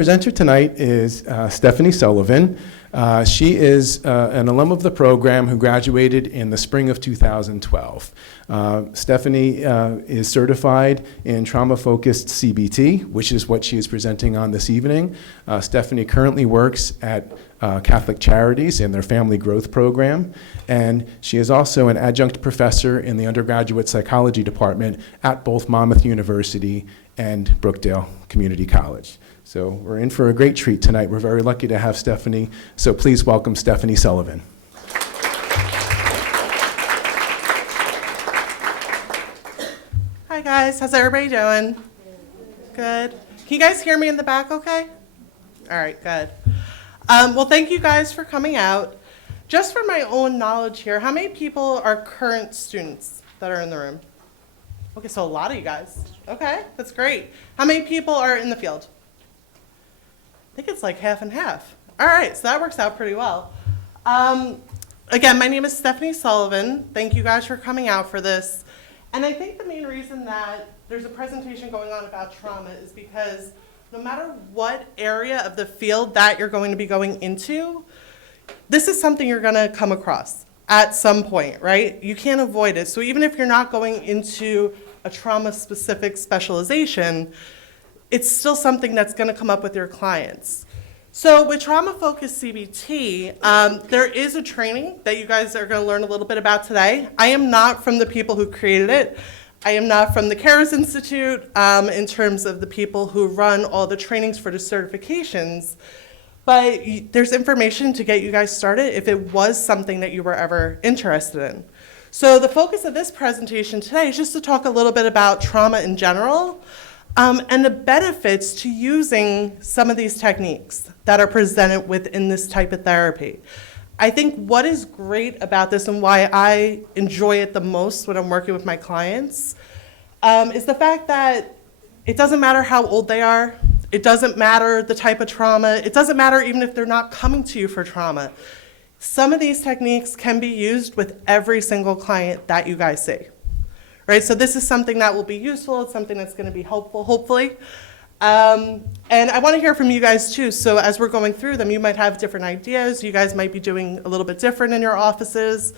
Presenter tonight is Stephanie Sullivan. She is an alum of the program who graduated in the spring of 2012. Stephanie is certified in trauma-focused CBT, which is what she is presenting on this evening. Stephanie currently works at Catholic Charities in their Family Growth Program, and she is also an adjunct professor in the undergraduate psychology department at both Monmouth University and Brookdale Community College. So we're in for a great treat tonight. We're very lucky to have Stephanie. So please welcome Stephanie Sullivan. Hi guys, how's everybody doing? Good. Can you guys hear me in the back okay? All right, good. Well, thank you guys for coming out. Just for my own knowledge here, how many people are current students that are in the room? Okay, so a lot of you guys. Okay, that's great. How many people are in the field? I think it's like half and half. All right, so that works out pretty well. Again, my name is Stephanie Sullivan. Thank you guys for coming out for this. And I think the main reason that there's a presentation going on about trauma is because no matter what area of the field that you're going to be going into, this is something you're going to come across at some point, right? You can't avoid it. So even if you're not going into a trauma-specific specialization, it's still something that's going to come up with your clients. So with trauma-focused CBT, there is a training that you guys are going to learn a little bit about today. I am not from the people who created it. I am not from the CARES Institute in terms of the people who run all the trainings for the certifications, but there's information to get you guys started if it was something that you were ever interested in. So the focus of this presentation today is just to talk a little bit about trauma in general, and the benefits to using some of these techniques that are presented within this type of therapy. I think what is great about this and why I enjoy it the most when I'm working with my clients is the fact that it doesn't matter how old they are, it doesn't matter the type of trauma, it doesn't matter even if they're not coming to you for trauma. Some of these techniques can be used with every single client that you guys see. Right, so this is something that will be useful. It's something that's going to be helpful, hopefully. And I want to hear from you guys too. So as we're going through them, you might have different ideas. You guys might be doing a little bit different in your offices.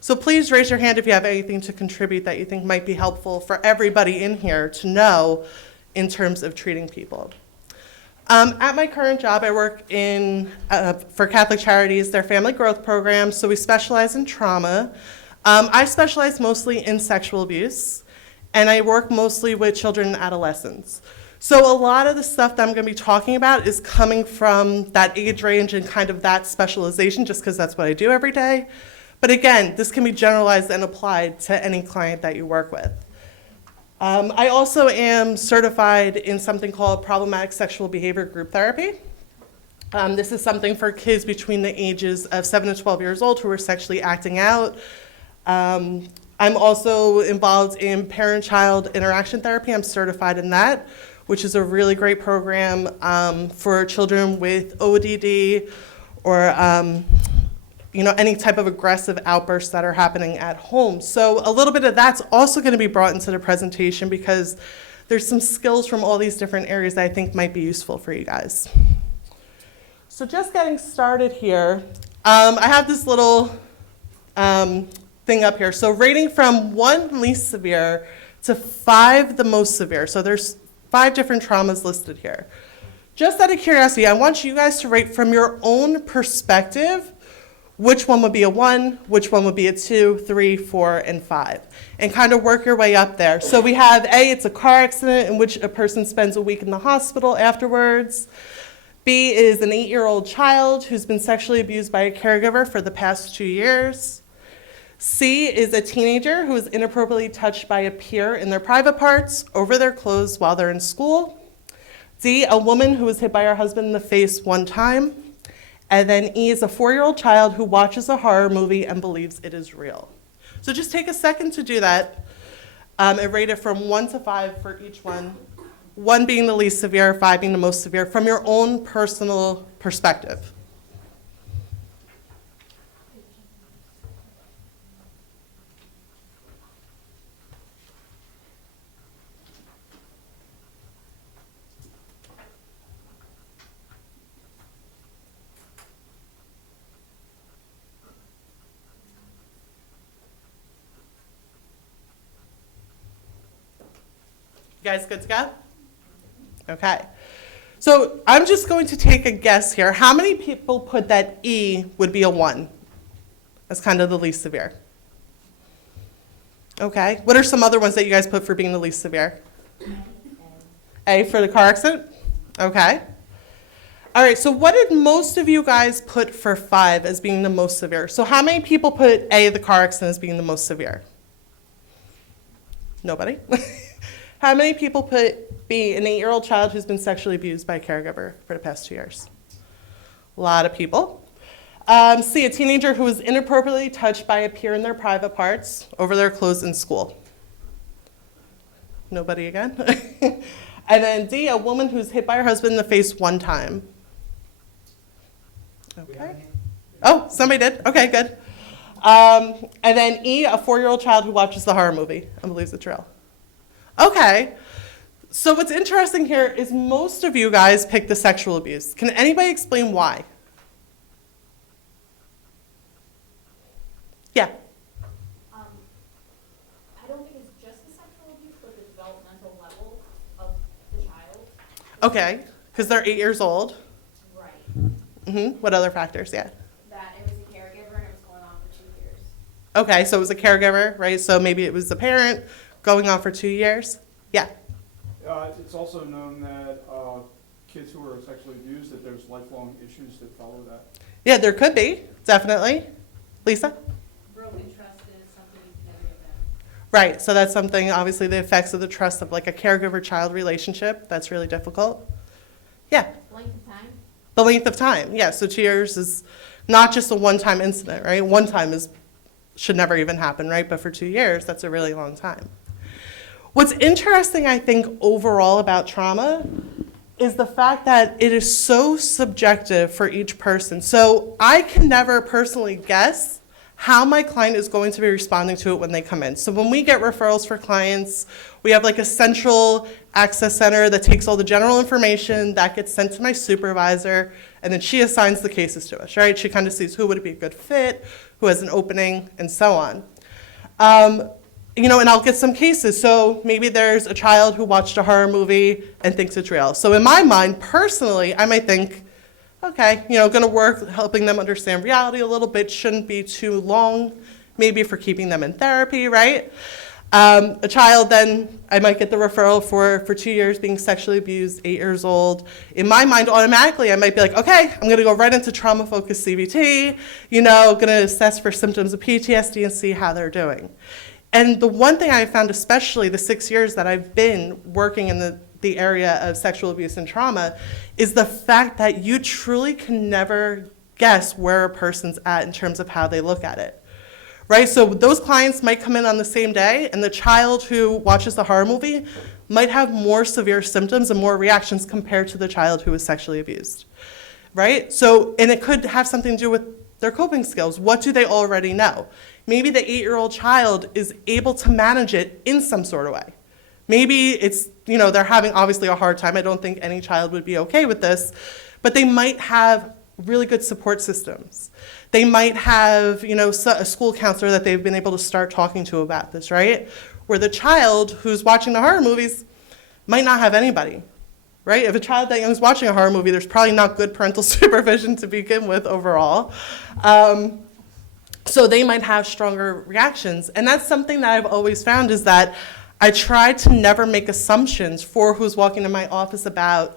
So please raise your hand if you have anything to contribute that you think might be helpful for everybody in here to know in terms of treating people. At my current job, I work for Catholic Charities, their Family Growth Program. So we specialize in trauma. I specialize mostly in sexual abuse, and I work mostly with children and adolescents. So a lot of the stuff that I'm going to be talking about is coming from that age range and kind of that specialization, just because that's what I do every day. But again, this can be generalized and applied to any client that you work with. I also am certified in something called problematic sexual behavior group therapy. This is something for kids between the ages of 7 to 12 years old who are sexually acting out. I'm also involved in parent-child interaction therapy. I'm certified in that, which is a really great program for children with ODD or any type of aggressive outbursts that are happening at home. So a little bit of that's also going to be brought into the presentation because there's some skills from all these different areas that I think might be useful for you guys. So just getting started here, I have this little thing up here. So rating from 1 least severe to 5 the most severe. So there's 5 different traumas listed here. Just out of curiosity, I want you guys to rate from your own perspective which one would be a 1, which one would be a 2, 3, 4, and 5, and kind of work your way up there. So we have A, it's a car accident in which a person spends a week in the hospital afterwards. B is an 8-year-old child who's been sexually abused by a caregiver for the past 2 years. C is a teenager who is inappropriately touched by a peer in their private parts, over their clothes while they're in school. D, a woman who was hit by her husband in the face 1 time. And then E is a 4-year-old child who watches a horror movie and believes it is real. So just take a second to do that and rate it from 1 to 5 for each one. 1 being the least severe, 5 being the most severe, from your own personal perspective. guys good to go? Okay. So I'm just going to take a guess here. How many people put that E would be a 1 as kind of the least severe? Okay. What are some other ones that you guys put for being the least severe? A for the car accident? Okay. All right, so what did most of you guys put for 5 as being the most severe? So how many people put A, the car accident, as being the most severe? Nobody? How many people put B, an 8-year-old child who's been sexually abused by a caregiver for the past 2 years? A lot of people. C, a teenager who was inappropriately touched by a peer in their private parts over their clothes in school. Nobody again? And then D, a woman who's hit by her husband in the face 1 time. Okay. Oh, somebody did. Okay, good. And then E, a 4-year-old child who watches the horror movie and believes it's real. Okay. So what's interesting here is most of you guys picked the sexual abuse. Can anybody explain why? Yeah. I don't think it's just the sexual abuse, but the developmental level of the child. Okay, because they're 8 years old. Right. What other factors? Yeah. That it was a caregiver and it was going on for 2 years. Okay, so it was a caregiver, right? So maybe it was the parent going on for 2 years. Yeah. It's also known that kids who are sexually abused, that there's lifelong issues that follow that. Yeah, there could be, definitely. Lisa? Broken trust is something you can never get back. Right, so that's something, obviously, the effects of the trust of like a caregiver-child relationship, that's really difficult. Yeah, Length of time? the length of time. Yeah, so 2 years is not just a one-time incident, right? One time should never even happen, right? But for 2 years, that's a really long time. What's interesting, I think, overall about trauma is the fact that it is so subjective for each person. So I can never personally guess how my client is going to be responding to it when they come in. So when we get referrals for clients, we have like a central access center that takes all the general information that gets sent to my supervisor, and then she assigns the cases to us, right? She kind of sees who would be a good fit, who has an opening, and so on. And I'll get some cases. So maybe there's a child who watched a horror movie and thinks it's real. So in my mind, personally, I might think, okay, going to work helping them understand reality a little bit, shouldn't be too long, maybe for keeping them in therapy, right? A child, then I might get the referral for 2 years being sexually abused, 8 years old. In my mind, automatically, I might be like, okay, I'm going to go right into trauma-focused CBT, going to assess for symptoms of PTSD and see how they're doing. And the one thing I found, especially the 6 years that I've been working in the area of sexual abuse and trauma, is the fact that you truly can never guess where a person's at in terms of how they look at it. Right? So those clients might come in on the same day, and the child who watches the horror movie might have more severe symptoms and more reactions compared to the child who was sexually abused. Right? So, and it could have something to do with their coping skills. What do they already know? Maybe the 8-year-old child is able to manage it in some sort of way. Maybe it's, they're having obviously a hard time. I don't think any child would be okay with this, but they might have really good support systems. They might have, a school counselor that they've been able to start talking to about this, right? Where the child who's watching the horror movies might not have anybody, right? If a child that young is watching a horror movie, there's probably not good parental supervision to begin with overall. So they might have stronger reactions. And that's something that I've always found is that I try to never make assumptions for who's walking in my office about,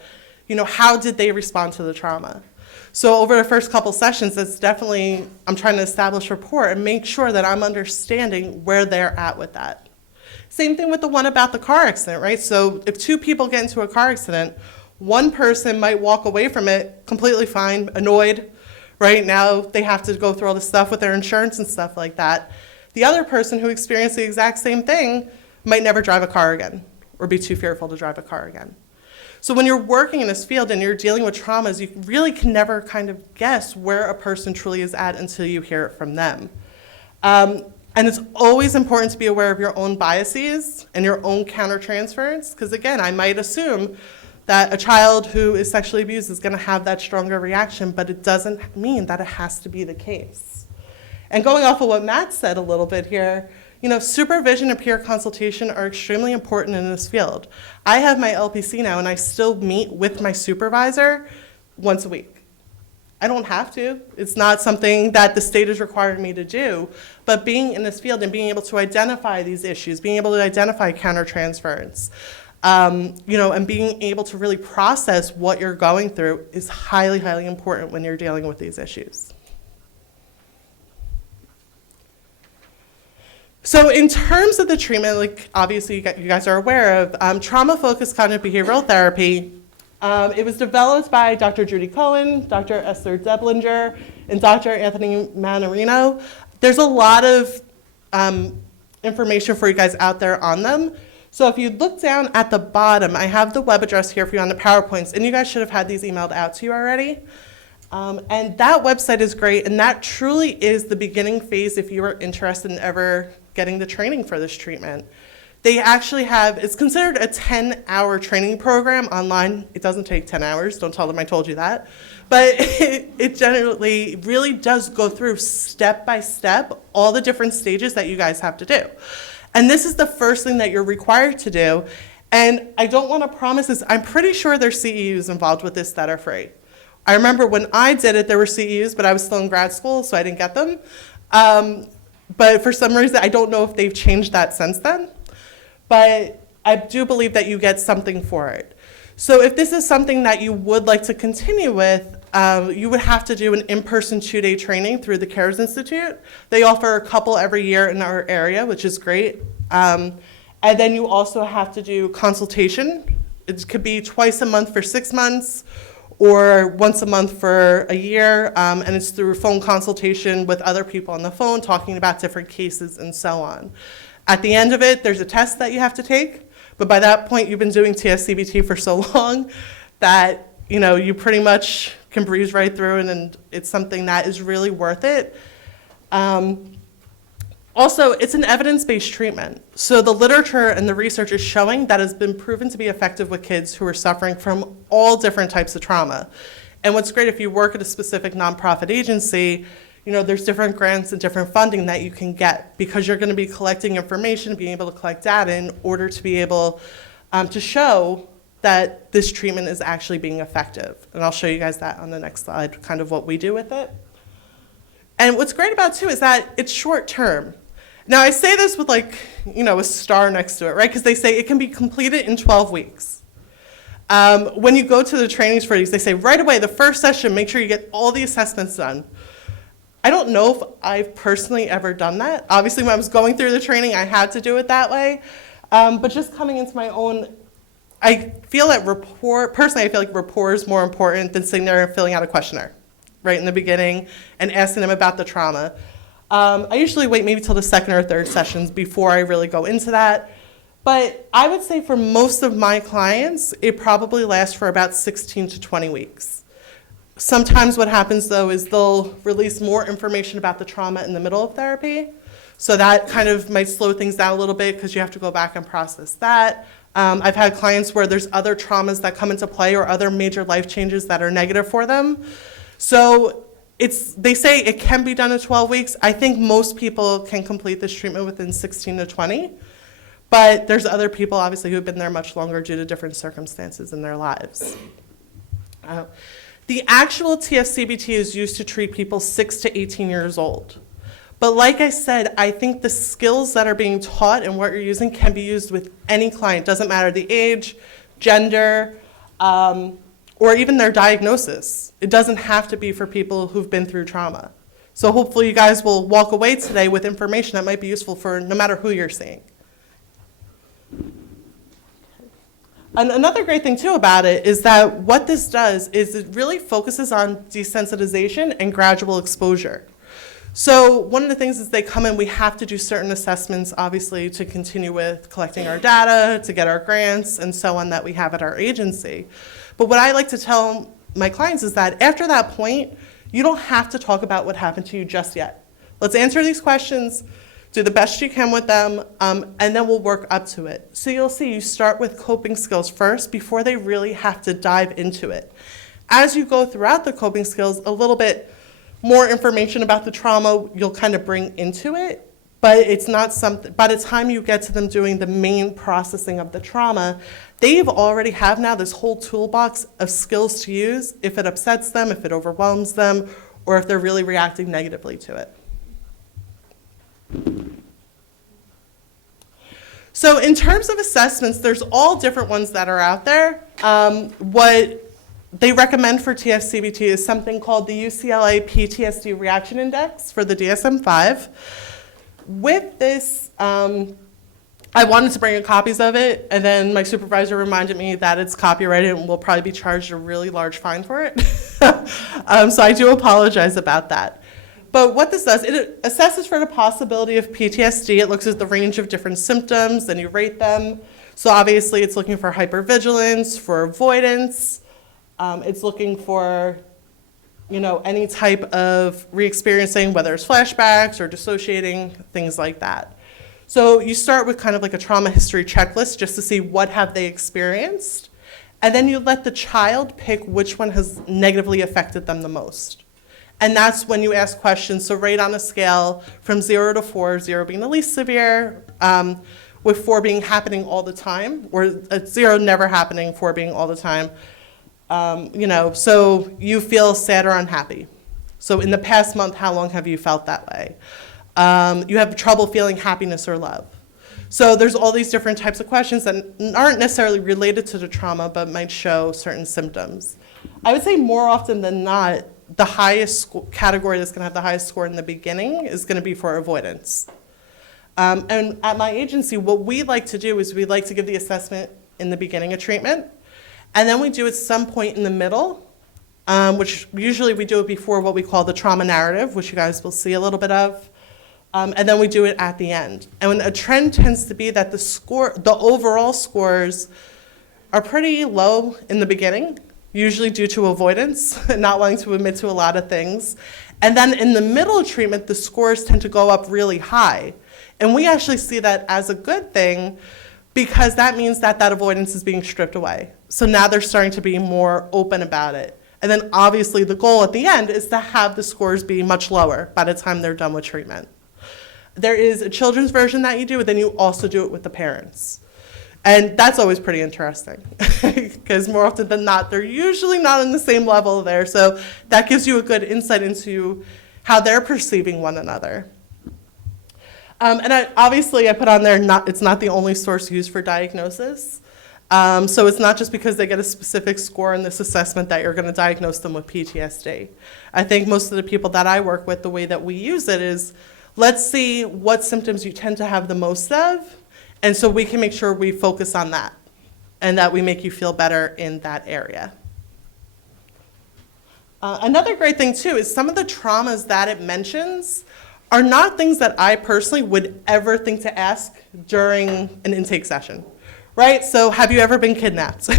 how did they respond to the trauma? So over the first couple sessions, it's definitely, I'm trying to establish rapport and make sure that I'm understanding where they're at with that. Same thing with the one about the car accident, right? So if 2 people get into a car accident, one person might walk away from it completely fine, annoyed, right? Now they have to go through all this stuff with their insurance and stuff like that. The other person who experienced the exact same thing might never drive a car again or be too fearful to drive a car again. So when you're working in this field and you're dealing with traumas, you really can never kind of guess where a person truly is at until you hear it from them. And it's always important to be aware of your own biases and your own countertransference, because again, I might assume that a child who is sexually abused is going to have that stronger reaction, but it doesn't mean that it has to be the case. And going off of what Matt said a little bit here, Supervision and peer consultation are extremely important in this field. I have my LPC now, and I still meet with my supervisor once a week. I don't have to. It's not something that the state is requiring me to do. But being in this field and being able to identify these issues, being able to identify countertransference, and being able to really process what you're going through is highly, highly important when you're dealing with these issues. So in terms of the treatment, like obviously you guys are aware of, trauma-focused cognitive behavioral therapy. It was developed by Dr. Judy Cohen, Dr. Esther Deblinger, and Dr. Anthony Manarino. There's a lot of information for you guys out there on them. So if you look down at the bottom, I have the web address here for you on the PowerPoints, and you guys should have had these emailed out to you already. And that website is great, and that truly is the beginning phase if you are interested in ever getting the training for this treatment. They actually have, it's considered a 10-hour training program online. It doesn't take 10 hours, don't tell them I told you that. But it generally really does go through step by step all the different stages that you guys have to do. And this is the first thing that you're required to do. And I don't want to promise this, I'm pretty sure there's CEUs involved with this that are free. I remember when I did it, there were CEUs, but I was still in grad school, so I didn't get them. But for some reason, I don't know if they've changed that since then. But I do believe that you get something for it. So if this is something that you would like to continue with, you would have to do an in-person 2-day training through the CARES Institute. They offer a couple every year in our area, which is great. And then you also have to do consultation. It could be twice a month for 6 months, or once a month for a year, and it's through phone consultation with other people on the phone talking about different cases and so on. At the end of it, there's a test that you have to take, but by that point, you've been doing TSCBT for so long that you pretty much can breeze right through it, and it's something that is really worth it. Also, it's an evidence-based treatment. So the literature and the research is showing that it's been proven to be effective with kids who are suffering from all different types of trauma. And what's great, if you work at a specific nonprofit agency, there's different grants and different funding that you can get because you're going to be collecting information, being able to collect data in order to be able to show that this treatment is actually being effective. And I'll show you guys that on the next slide, kind of what we do with it. And what's great about it, too, is that it's short term. Now, I say this with a star next to it, right? Because they say it can be completed in 12 weeks. When you go to the trainings for these, they say right away, the first session, make sure you get all the assessments done. I don't know if I've personally ever done that. Obviously, when I was going through the training, I had to do it that way. But just coming into my own, I feel like personally, I feel like rapport is more important than sitting there and filling out a questionnaire right in the beginning and asking them about the trauma. I usually wait maybe till the second or third sessions before I really go into that. But I would say for most of my clients, it probably lasts for about 16 to 20 weeks. Sometimes what happens, though, is they'll release more information about the trauma in the middle of therapy. So that kind of might slow things down a little bit because you have to go back and process that. I've had clients where there's other traumas that come into play or other major life changes that are negative for them. So they say it can be done in 12 weeks. I think most people can complete this treatment within 16 to 20. But there's other people, obviously, who have been there much longer due to different circumstances in their lives. The actual TSCBT is used to treat people 6 to 18 years old. But like I said, I think the skills that are being taught and what you're using can be used with any client. Doesn't matter the age, gender, or even their diagnosis. It doesn't have to be for people who've been through trauma. So hopefully you guys will walk away today with information that might be useful for no matter who you're seeing. And another great thing too about it is that what this does is it really focuses on desensitization and gradual exposure. So one of the things is they come in, we have to do certain assessments, obviously, to continue with collecting our data, to get our grants, and so on that we have at our agency. But what I like to tell my clients is that after that point, you don't have to talk about what happened to you just yet. Let's answer these questions, do the best you can with them, and then we'll work up to it. So you'll see you start with coping skills first before they really have to dive into it. As you go throughout the coping skills, a little bit more information about the trauma you'll kind of bring into it, but it's not something, by the time you get to them doing the main processing of the trauma, they've already have now this whole toolbox of skills to use if it upsets them, if it overwhelms them, or if they're really reacting negatively to it. So in terms of assessments, there's all different ones that are out there. What they recommend for TFCBT is something called the UCLA PTSD Reaction Index for the DSM-5. With this, I wanted to bring in copies of it, and then my supervisor reminded me that it's copyrighted and we'll probably be charged a really large fine for it. So I do apologize about that. But what this does, it assesses for the possibility of PTSD. It looks at the range of different symptoms, then you rate them. So obviously it's looking for hypervigilance, for avoidance. It's looking for, any type of re-experiencing, whether it's flashbacks or dissociating, things like that. So you start with kind of like a trauma history checklist just to see what have they experienced. And then you let the child pick which one has negatively affected them the most. And that's when you ask questions. So rate on a scale from 0 to 4, 0 being the least severe, with 4 being happening all the time, or 0 never happening, 4 being all the time. So you feel sad or unhappy. So in the past month, how long have you felt that way? You have trouble feeling happiness or love. So there's all these different types of questions that aren't necessarily related to the trauma, but might show certain symptoms. I would say more often than not, the highest category that's going to have the highest score in the beginning is going to be for avoidance. And at my agency, what we like to do is we like to give the assessment in the beginning of treatment, and then we do at some point in the middle, which usually we do it before what we call the trauma narrative, which you guys will see a little bit of, and then we do it at the end. And when a trend tends to be that the overall scores are pretty low in the beginning, usually due to avoidance, not wanting to admit to a lot of things. And then in the middle of treatment, the scores tend to go up really high. And we actually see that as a good thing because that means that that avoidance is being stripped away. So now they're starting to be more open about it. And then obviously the goal at the end is to have the scores be much lower by the time they're done with treatment. There is a children's version that you do, and then you also do it with the parents. And that's always pretty interesting because more often than not, they're usually not on the same level there. So that gives you a good insight into how they're perceiving one another. And obviously I put on there, it's not the only source used for diagnosis. So it's not just because they get a specific score in this assessment that you're going to diagnose them with PTSD. I think most of the people that I work with, the way that we use it is, let's see what symptoms you tend to have the most of, and so we can make sure we focus on that and that we make you feel better in that area. Another great thing too is some of the traumas that it mentions are not things that I personally would ever think to ask during an intake session, right? So have you ever been kidnapped?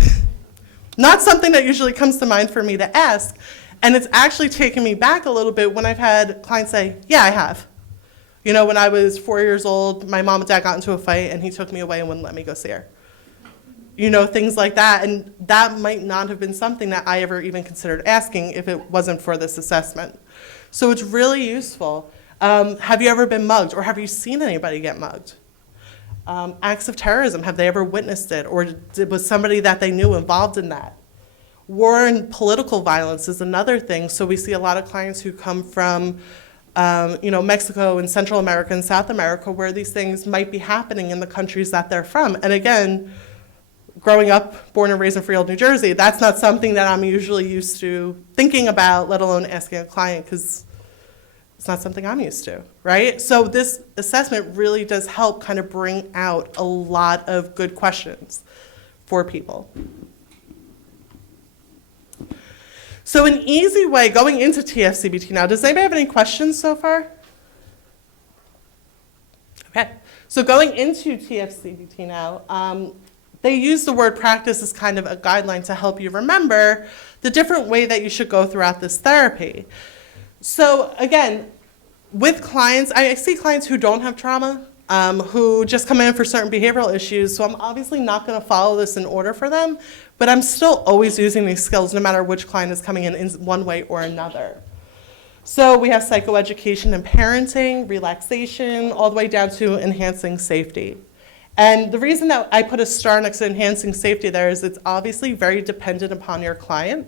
Not something that usually comes to mind for me to ask, and it's actually taken me back a little bit when I've had clients say, yeah, I have. When I was 4 years old, my mom and dad got into a fight and he took me away and wouldn't let me go see her. Things like that. And that might not have been something that I ever even considered asking if it wasn't for this assessment. So it's really useful. Have you ever been mugged, or have you seen anybody get mugged? Acts of terrorism, have they ever witnessed it, or was somebody that they knew involved in that? War and political violence is another thing. So we see a lot of clients who come from Mexico and Central America and South America, where these things might be happening in the countries that they're from. And again, growing up, born and raised in Freehold, New Jersey, that's not something that I'm usually used to thinking about, let alone asking a client, because it's not something I'm used to, right? So this assessment really does help kind of bring out a lot of good questions for people. So an easy way, going into TFCBT now, does anybody have any questions so far? Okay, so going into TFCBT now, they use the word practice as kind of a guideline to help you remember the different way that you should go throughout this therapy. So again, with clients, I see clients who don't have trauma, who just come in for certain behavioral issues, so I'm obviously not going to follow this in order for them, but I'm still always using these skills no matter which client is coming in one way or another. So we have psychoeducation and parenting, relaxation, all the way down to enhancing safety. And the reason that I put a star next to enhancing safety there is it's obviously very dependent upon your client.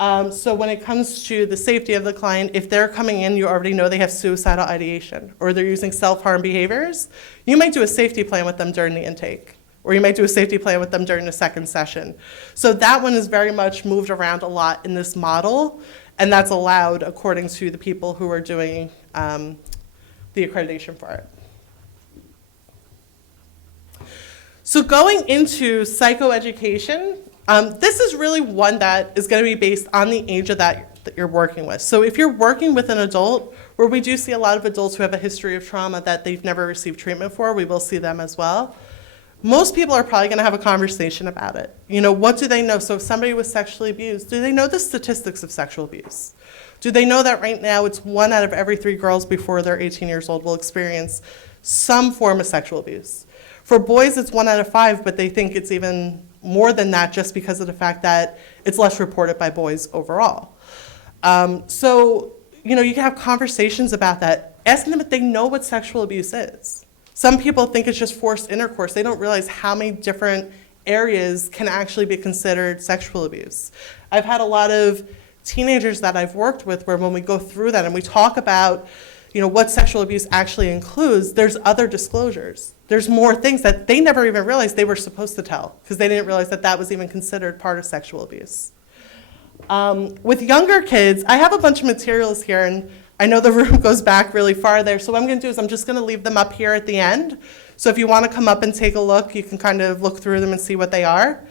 So when it comes to the safety of the client, if they're coming in, you already know they have suicidal ideation or they're using self-harm behaviors, you might do a safety plan with them during the intake, or you might do a safety plan with them during the second session. So that one is very much moved around a lot in this model, and that's allowed according to the people who are doing the accreditation for it. So going into psychoeducation, this is really one that is going to be based on the age of that you're working with. So if you're working with an adult, where we do see a lot of adults who have a history of trauma that they've never received treatment for, we will see them as well. Most people are probably going to have a conversation about it. You know, what do they know? So if somebody was sexually abused, do they know the statistics of sexual abuse? Do they know that right now it's 1 out of every 3 girls before they're 18 years old will experience some form of sexual abuse? For boys, it's 1 out of 5, but they think it's even more than that just because of the fact that it's less reported by boys overall. So, you know, you can have conversations about that, asking them if they know what sexual abuse is. Some people think it's just forced intercourse. They don't realize how many different areas can actually be considered sexual abuse. I've had a lot of teenagers that I've worked with where when we go through that and we talk about, you know, what sexual abuse actually includes, there's other disclosures. There's more things that they never even realized they were supposed to tell because they didn't realize that that was even considered part of sexual abuse. With younger kids, I have a bunch of materials here, and I know the room goes back really far there, so what I'm going to do is I'm just going to leave them up here at the end. So if you want to come up and take a look, you can kind of look through them and see what they are.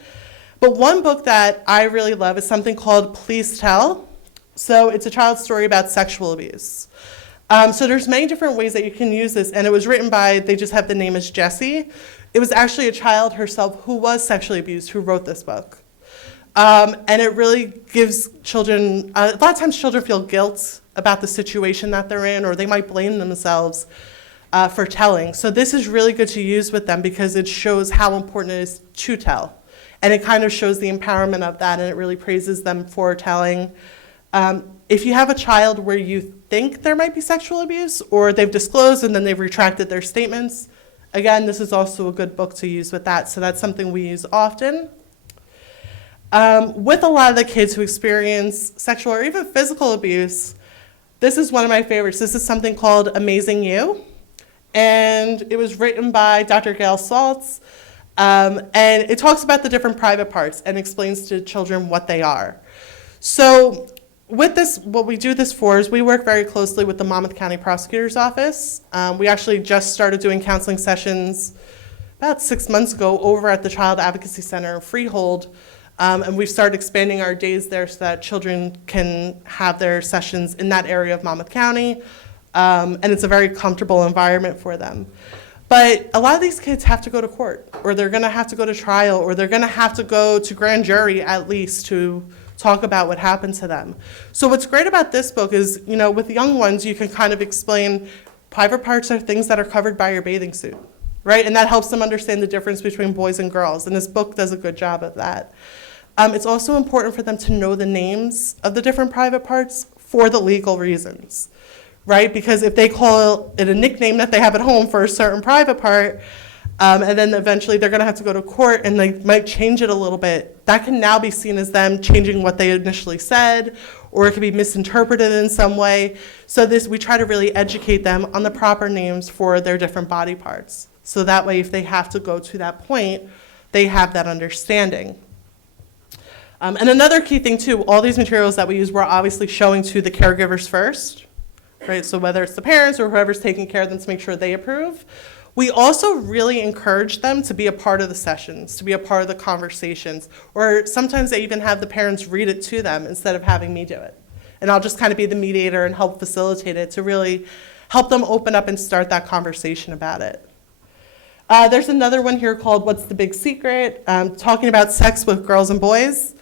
But one book that I really love is something called Please Tell. So it's a child's story about sexual abuse. So there's many different ways that you can use this, and it was written by, they just have the name as Jessie. It was actually a child herself who was sexually abused who wrote this book. And it really gives children, a lot of times children feel guilt about the situation that they're in, or they might blame themselves for telling. So this is really good to use with them because it shows how important it is to tell. And it kind of shows the empowerment of that, and it really praises them for telling. If you have a child where you think there might be sexual abuse, or they've disclosed and then they've retracted their statements, again, this is also a good book to use with that. So that's something we use often. With a lot of the kids who experience sexual or even physical abuse, this is one of my favorites. This is something called Amazing You. And it was written by Dr. Gail Saltz. And it talks about the different private parts and explains to children what they are. So with this, what we do this for is we work very closely with the Monmouth County Prosecutor's Office. We actually just started doing counseling sessions about 6 months ago over at the Child Advocacy Center in Freehold. And we've started expanding our days there so that children can have their sessions in that area of Monmouth County. And it's a very comfortable environment for them. But a lot of these kids have to go to court, or they're going to have to go to trial, or they're going to have to go to grand jury at least to talk about what happened to them. So what's great about this book is, you know, with young ones, you can kind of explain private parts are things that are covered by your bathing suit, right? And that helps them understand the difference between boys and girls. And this book does a good job of that. It's also important for them to know the names of the different private parts for the legal reasons, right? Because if they call it a nickname that they have at home for a certain private part, and then eventually they're going to have to go to court and they might change it a little bit, that can now be seen as them changing what they initially said, or it can be misinterpreted in some way. So we try to really educate them on the proper names for their different body parts. So that way, if they have to go to that point, they have that understanding. And another key thing too, all these materials that we use, we're obviously showing to the caregivers first, right? So whether it's the parents or whoever's taking care of them to make sure they approve. We also really encourage them to be a part of the sessions, to be a part of the conversations, or sometimes they even have the parents read it to them instead of having me do it. And I'll just kind of be the mediator and help facilitate it to really help them open up and start that conversation about it. There's another one here called What's the Big Secret? Talking about sex with girls and boys.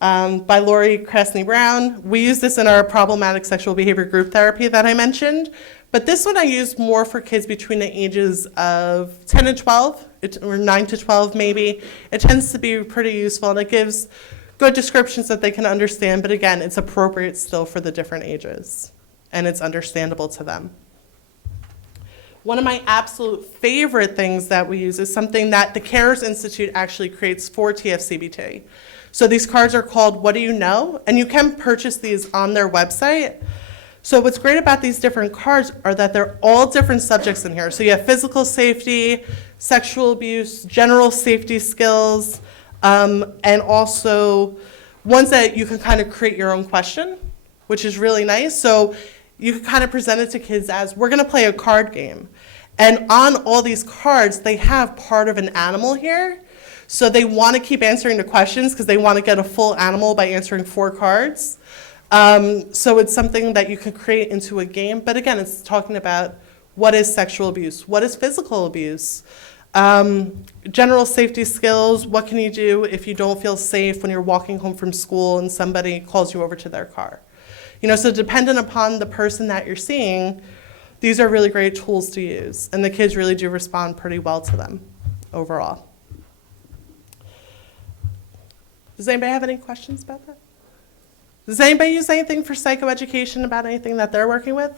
By Lori Krasny Brown. We use this in our problematic sexual behavior group therapy that I mentioned, but this one I use more for kids between the ages of 10 and 12, or 9 to 12 maybe. It tends to be pretty useful, and it gives good descriptions that they can understand, but again, it's appropriate still for the different ages, and it's understandable to them. One of my absolute favorite things that we use is something that the CARES Institute actually creates for TFCBT. So these cards are called What Do You Know? And you can purchase these on their website. So what's great about these different cards are that they're all different subjects in here. So you have physical safety, sexual abuse, general safety skills, and also ones that you can kind of create your own question, which is really nice. So you can kind of present it to kids as, we're going to play a card game. And on all these cards, they have part of an animal here. So they want to keep answering the questions because they want to get a full animal by answering 4 cards. So it's something that you can create into a game. But again, it's talking about what is sexual abuse, what is physical abuse, general safety skills, what can you do if you don't feel safe when you're walking home from school and somebody calls you over to their car. So dependent upon the person that you're seeing, these are really great tools to use. And the kids really do respond pretty well to them overall. Does anybody have any questions about that? Does anybody use anything for psychoeducation about anything that they're working with?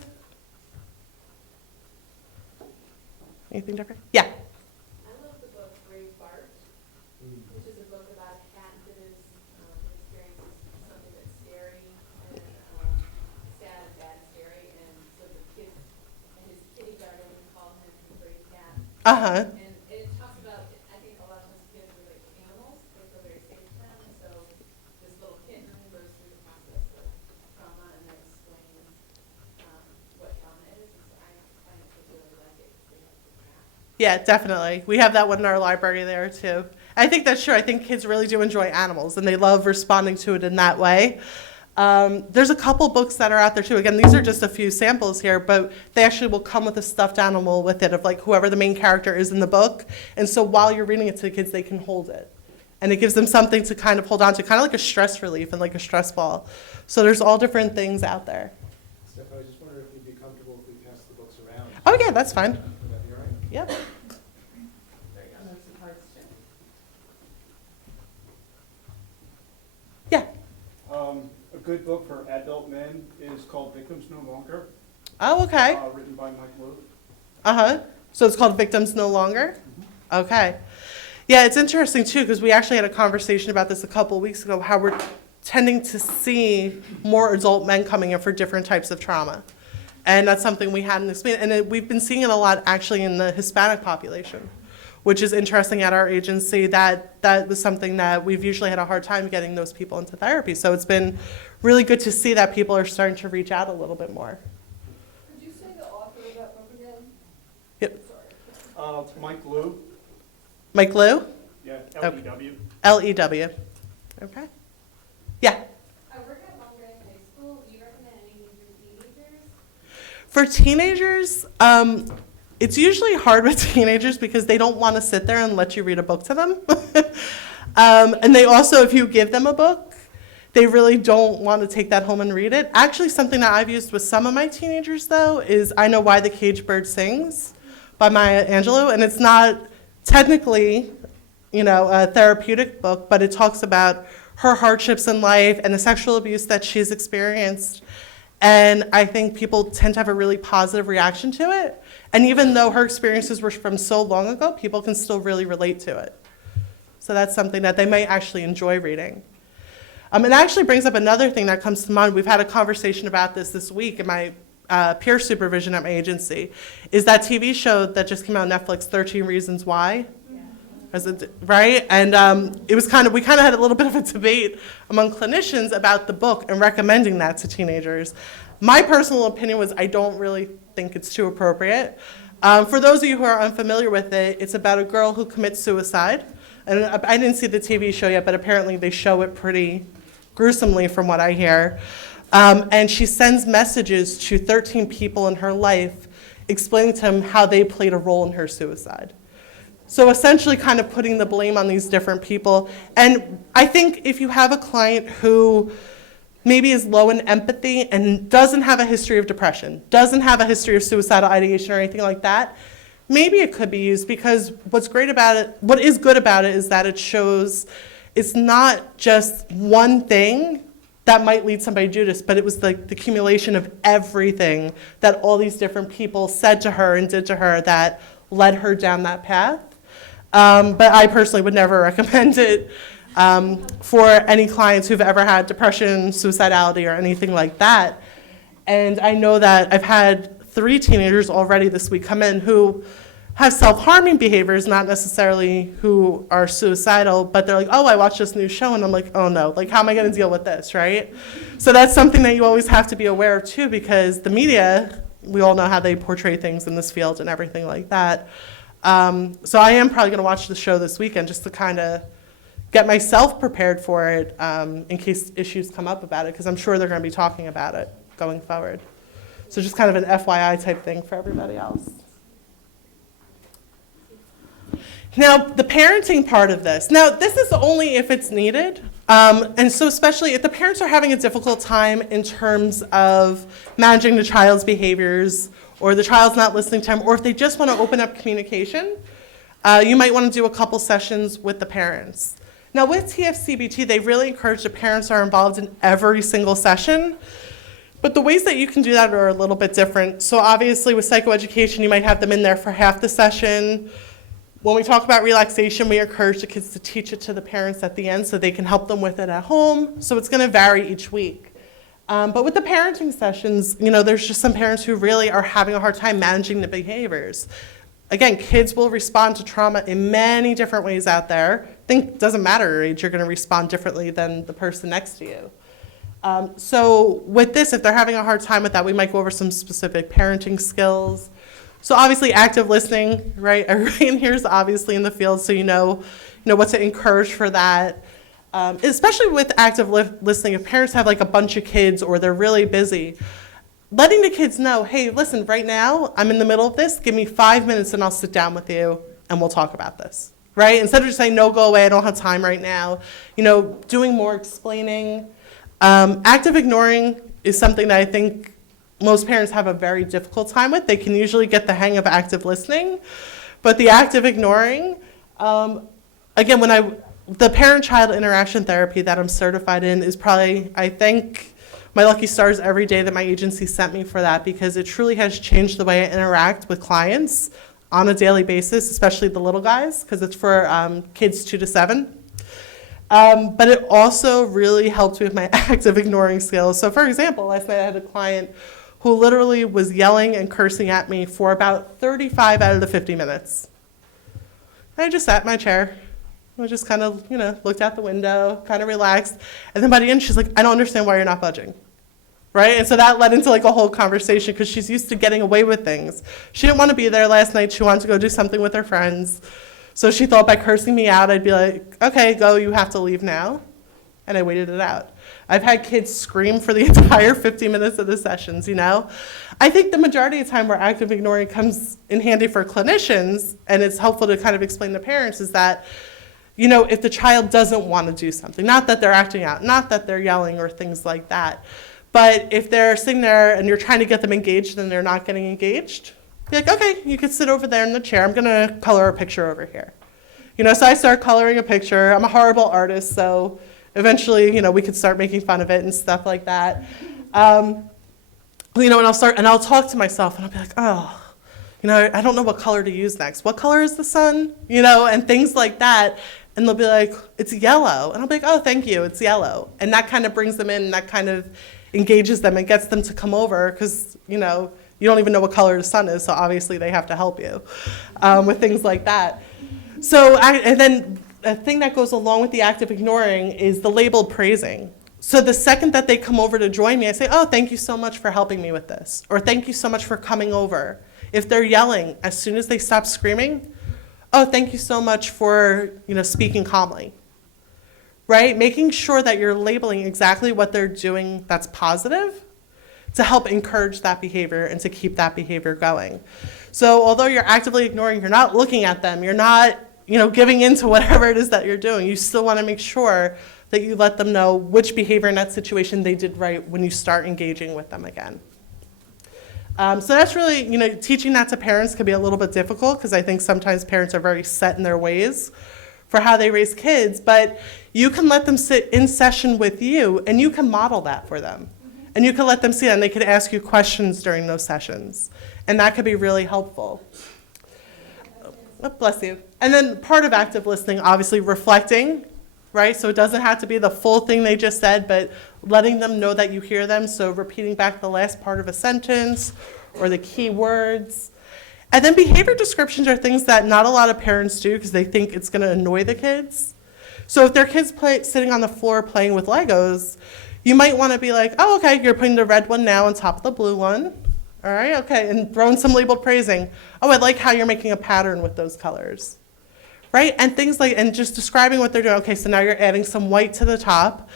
Anything different? Yeah. I love the book Brave Bart, which is a book about a cat that is experiences something that's scary and sad and bad and scary, and so the kids and his kitty garden call him the Brave Cat. Uh-huh. And it talks about, I think a lot of times kids relate to animals, they feel very safe to them, and so this little kitten goes through the process of trauma and then explains what trauma is, and so I find it kids really like it because they have to chat. Yeah, definitely. We have that one in our library there too. I think that's true. I think kids really do enjoy animals and they love responding to it in that way. There's a couple books that are out there too. Again, these are just a few samples here, but they actually will come with a stuffed animal with it of like whoever the main character is in the book. And so while you're reading it to the kids, they can hold it. And it gives them something to kind of hold on to, kind of like a stress relief and like a stress ball. So there's all different things out there. Steph, I was just wondering if you'd be comfortable if we pass the books around. Oh yeah, that's fine. Would that be all right? Yep. There you go. Yeah. A good book for adult men is called Victims No Longer, Oh, okay. written by Mike Lowe. Uh-huh. So it's called Victims No Longer? Okay. Yeah, it's interesting too, because we actually had a conversation about this a couple of weeks ago, how we're tending to see more adult men coming in for different types of trauma. And that's something we hadn't explained. And we've been seeing it a lot actually in the Hispanic population, which is interesting at our agency. That was something that we've usually had a hard time getting those people into therapy. So it's been really good to see that people are starting to reach out a little bit more. Could you say the author of that book again? Yep. Sorry. Mike Lowe, Mike Liu, yeah, Okay. L-E-W. L-E-W. Okay. Yeah. I work at Long High School. Do you recommend anything For for teenagers? teenagers, it's usually hard with teenagers because they don't want to sit there and let you read a book to them. And they also, if you give them a book, they really don't want to take that home and read it. Actually, something that I've used with some of my teenagers, though, is I Know Why the Caged Bird Sings by Maya Angelou. And it's not technically, a therapeutic book, but it talks about her hardships in life and the sexual abuse that she's experienced. And I think people tend to have a really positive reaction to it. And even though her experiences were from so long ago, people can still really relate to it. So that's something that they might actually enjoy reading. It actually brings up another thing that comes to mind. We've had a conversation about this week in my peer supervision at my agency, is that TV show that just came out on Netflix, 13 Reasons Why. Right? And we kind of had a little bit of a debate among clinicians about the book and recommending that to teenagers. My personal opinion was I don't really think it's too appropriate. For those of you who are unfamiliar with it, it's about a girl who commits suicide. And I didn't see the TV show yet, but apparently they show it pretty gruesomely from what I hear. And she sends messages to 13 people in her life explaining to them how they played a role in her suicide. So essentially kind of putting the blame on these different people. And I think if you have a client who maybe is low in empathy and doesn't have a history of depression, doesn't have a history of suicidal ideation or anything like that, maybe it could be used, because what is good about it is that it shows it's not just one thing that might lead somebody to do this, but it was like the accumulation of everything that all these different people said to her and did to her that led her down that path. But I personally would never recommend it for any clients who've ever had depression, suicidality, or anything like that. And I know that I've had 3 teenagers already this week come in who have self-harming behaviors, not necessarily who are suicidal, but they're like, oh, I watched this new show, and I'm like, oh no, like, how am I gonna deal with this, right? So that's something that you always have to be aware of too, because the media, we all know how they portray things in this field and everything like that. So I am probably gonna watch the show this weekend just to kind of get myself prepared for it in case issues come up about it, because I'm sure they're gonna be talking about it going forward. So just kind of an FYI type thing for everybody else. Now, the parenting part of this. Now, this is only if it's needed. And so especially if the parents are having a difficult time in terms of managing the child's behaviors, or the child's not listening to them, or if they just want to open up communication, you might want to do a couple sessions with the parents. Now, with TFCBT, they really encourage the parents are involved in every single session. But the ways that you can do that are a little bit different. So obviously with psychoeducation, you might have them in there for half the session. When we talk about relaxation, we encourage the kids to teach it to the parents at the end so they can help them with it at home. So it's going to vary each week. But with the parenting sessions, there's just some parents who really are having a hard time managing the behaviors. Again, kids will respond to trauma in many different ways out there. It doesn't matter your age, you're going to respond differently than the person next to you. So with this, if they're having a hard time with that, we might go over some specific parenting skills. So obviously active listening, right? Everybody in here is obviously in the field, so you know what to encourage for that. Especially with active listening, if parents have like a bunch of kids or they're really busy, letting the kids know, hey, listen, right now I'm in the middle of this, give me 5 minutes and I'll sit down with you and we'll talk about this, right? Instead of just saying, no, go away, I don't have time right now. Doing more explaining. Active ignoring is something that I think most parents have a very difficult time with. They can usually get the hang of active listening, but the active ignoring, again, the parent-child interaction therapy that I'm certified in is probably, I think, my lucky stars every day that my agency sent me for that, because it truly has changed the way I interact with clients on a daily basis, especially the little guys, because it's for kids 2 to 7. But it also really helped me with my active ignoring skills. So for example, last night I had a client who literally was yelling and cursing at me for about 35 out of the 50 minutes. And I just sat in my chair. I just kind of, looked out the window, kind of relaxed. And then by the end, she's like, I don't understand why you're not budging. Right? And so that led into like a whole conversation, because she's used to getting away with things. She didn't want to be there last night. She wanted to go do something with her friends. So she thought by cursing me out, I'd be like, okay, go, you have to leave now. And I waited it out. I've had kids scream for the entire 50 minutes of the sessions, I think the majority of the time where active ignoring comes in handy for clinicians, and it's helpful to kind of explain to parents, is that, if the child doesn't want to do something, not that they're acting out, not that they're yelling or things like that, but if they're sitting there and you're trying to get them engaged and they're not getting engaged, be like, okay, you could sit over there in the chair. I'm going to color a picture over here. So I start coloring a picture. I'm a horrible artist, so eventually, we could start making fun of it and stuff like that. And I'll talk to myself and I'll be like, oh, I don't know what color to use next. What color is the sun? And things like that. And they'll be like, it's yellow. And I'll be like, oh, thank you, it's yellow. And that kind of brings them in, and that kind of engages them and gets them to come over, because, you don't even know what color the sun is, so obviously they have to help you with things like that. So, and then a thing that goes along with the active ignoring is the labeled praising. So the second that they come over to join me, I say, oh, thank you so much for helping me with this, or thank you so much for coming over. If they're yelling, as soon as they stop screaming, oh, thank you so much for, speaking calmly, right? Making sure that you're labeling exactly what they're doing that's positive to help encourage that behavior and to keep that behavior going. So although you're actively ignoring, you're not looking at them, you're not, giving into whatever it is that you're doing, you still want to make sure that you let them know which behavior in that situation they did right when you start engaging with them again. So that's really, teaching that to parents can be a little bit difficult, because I think sometimes parents are very set in their ways for how they raise kids. But, you can let them sit in session with you and you can model that for them. And you can let them see it and they can ask you questions during those sessions. And that could be really helpful. Oh, bless you. And then part of active listening, obviously reflecting, right? So it doesn't have to be the full thing they just said, but letting them know that you hear them. So repeating back the last part of a sentence or the key words. And then behavior descriptions are things that not a lot of parents do because they think it's going to annoy the kids. So if their kids sitting on the floor playing with Legos, you might want to be like, oh, okay, you're putting the red one now on top of the blue one. All right, okay, and throwing some labeled praising. Oh, I like how you're making a pattern with those colors. Right? And things like, and just describing what they're doing. Okay, so now you're adding some white to the top.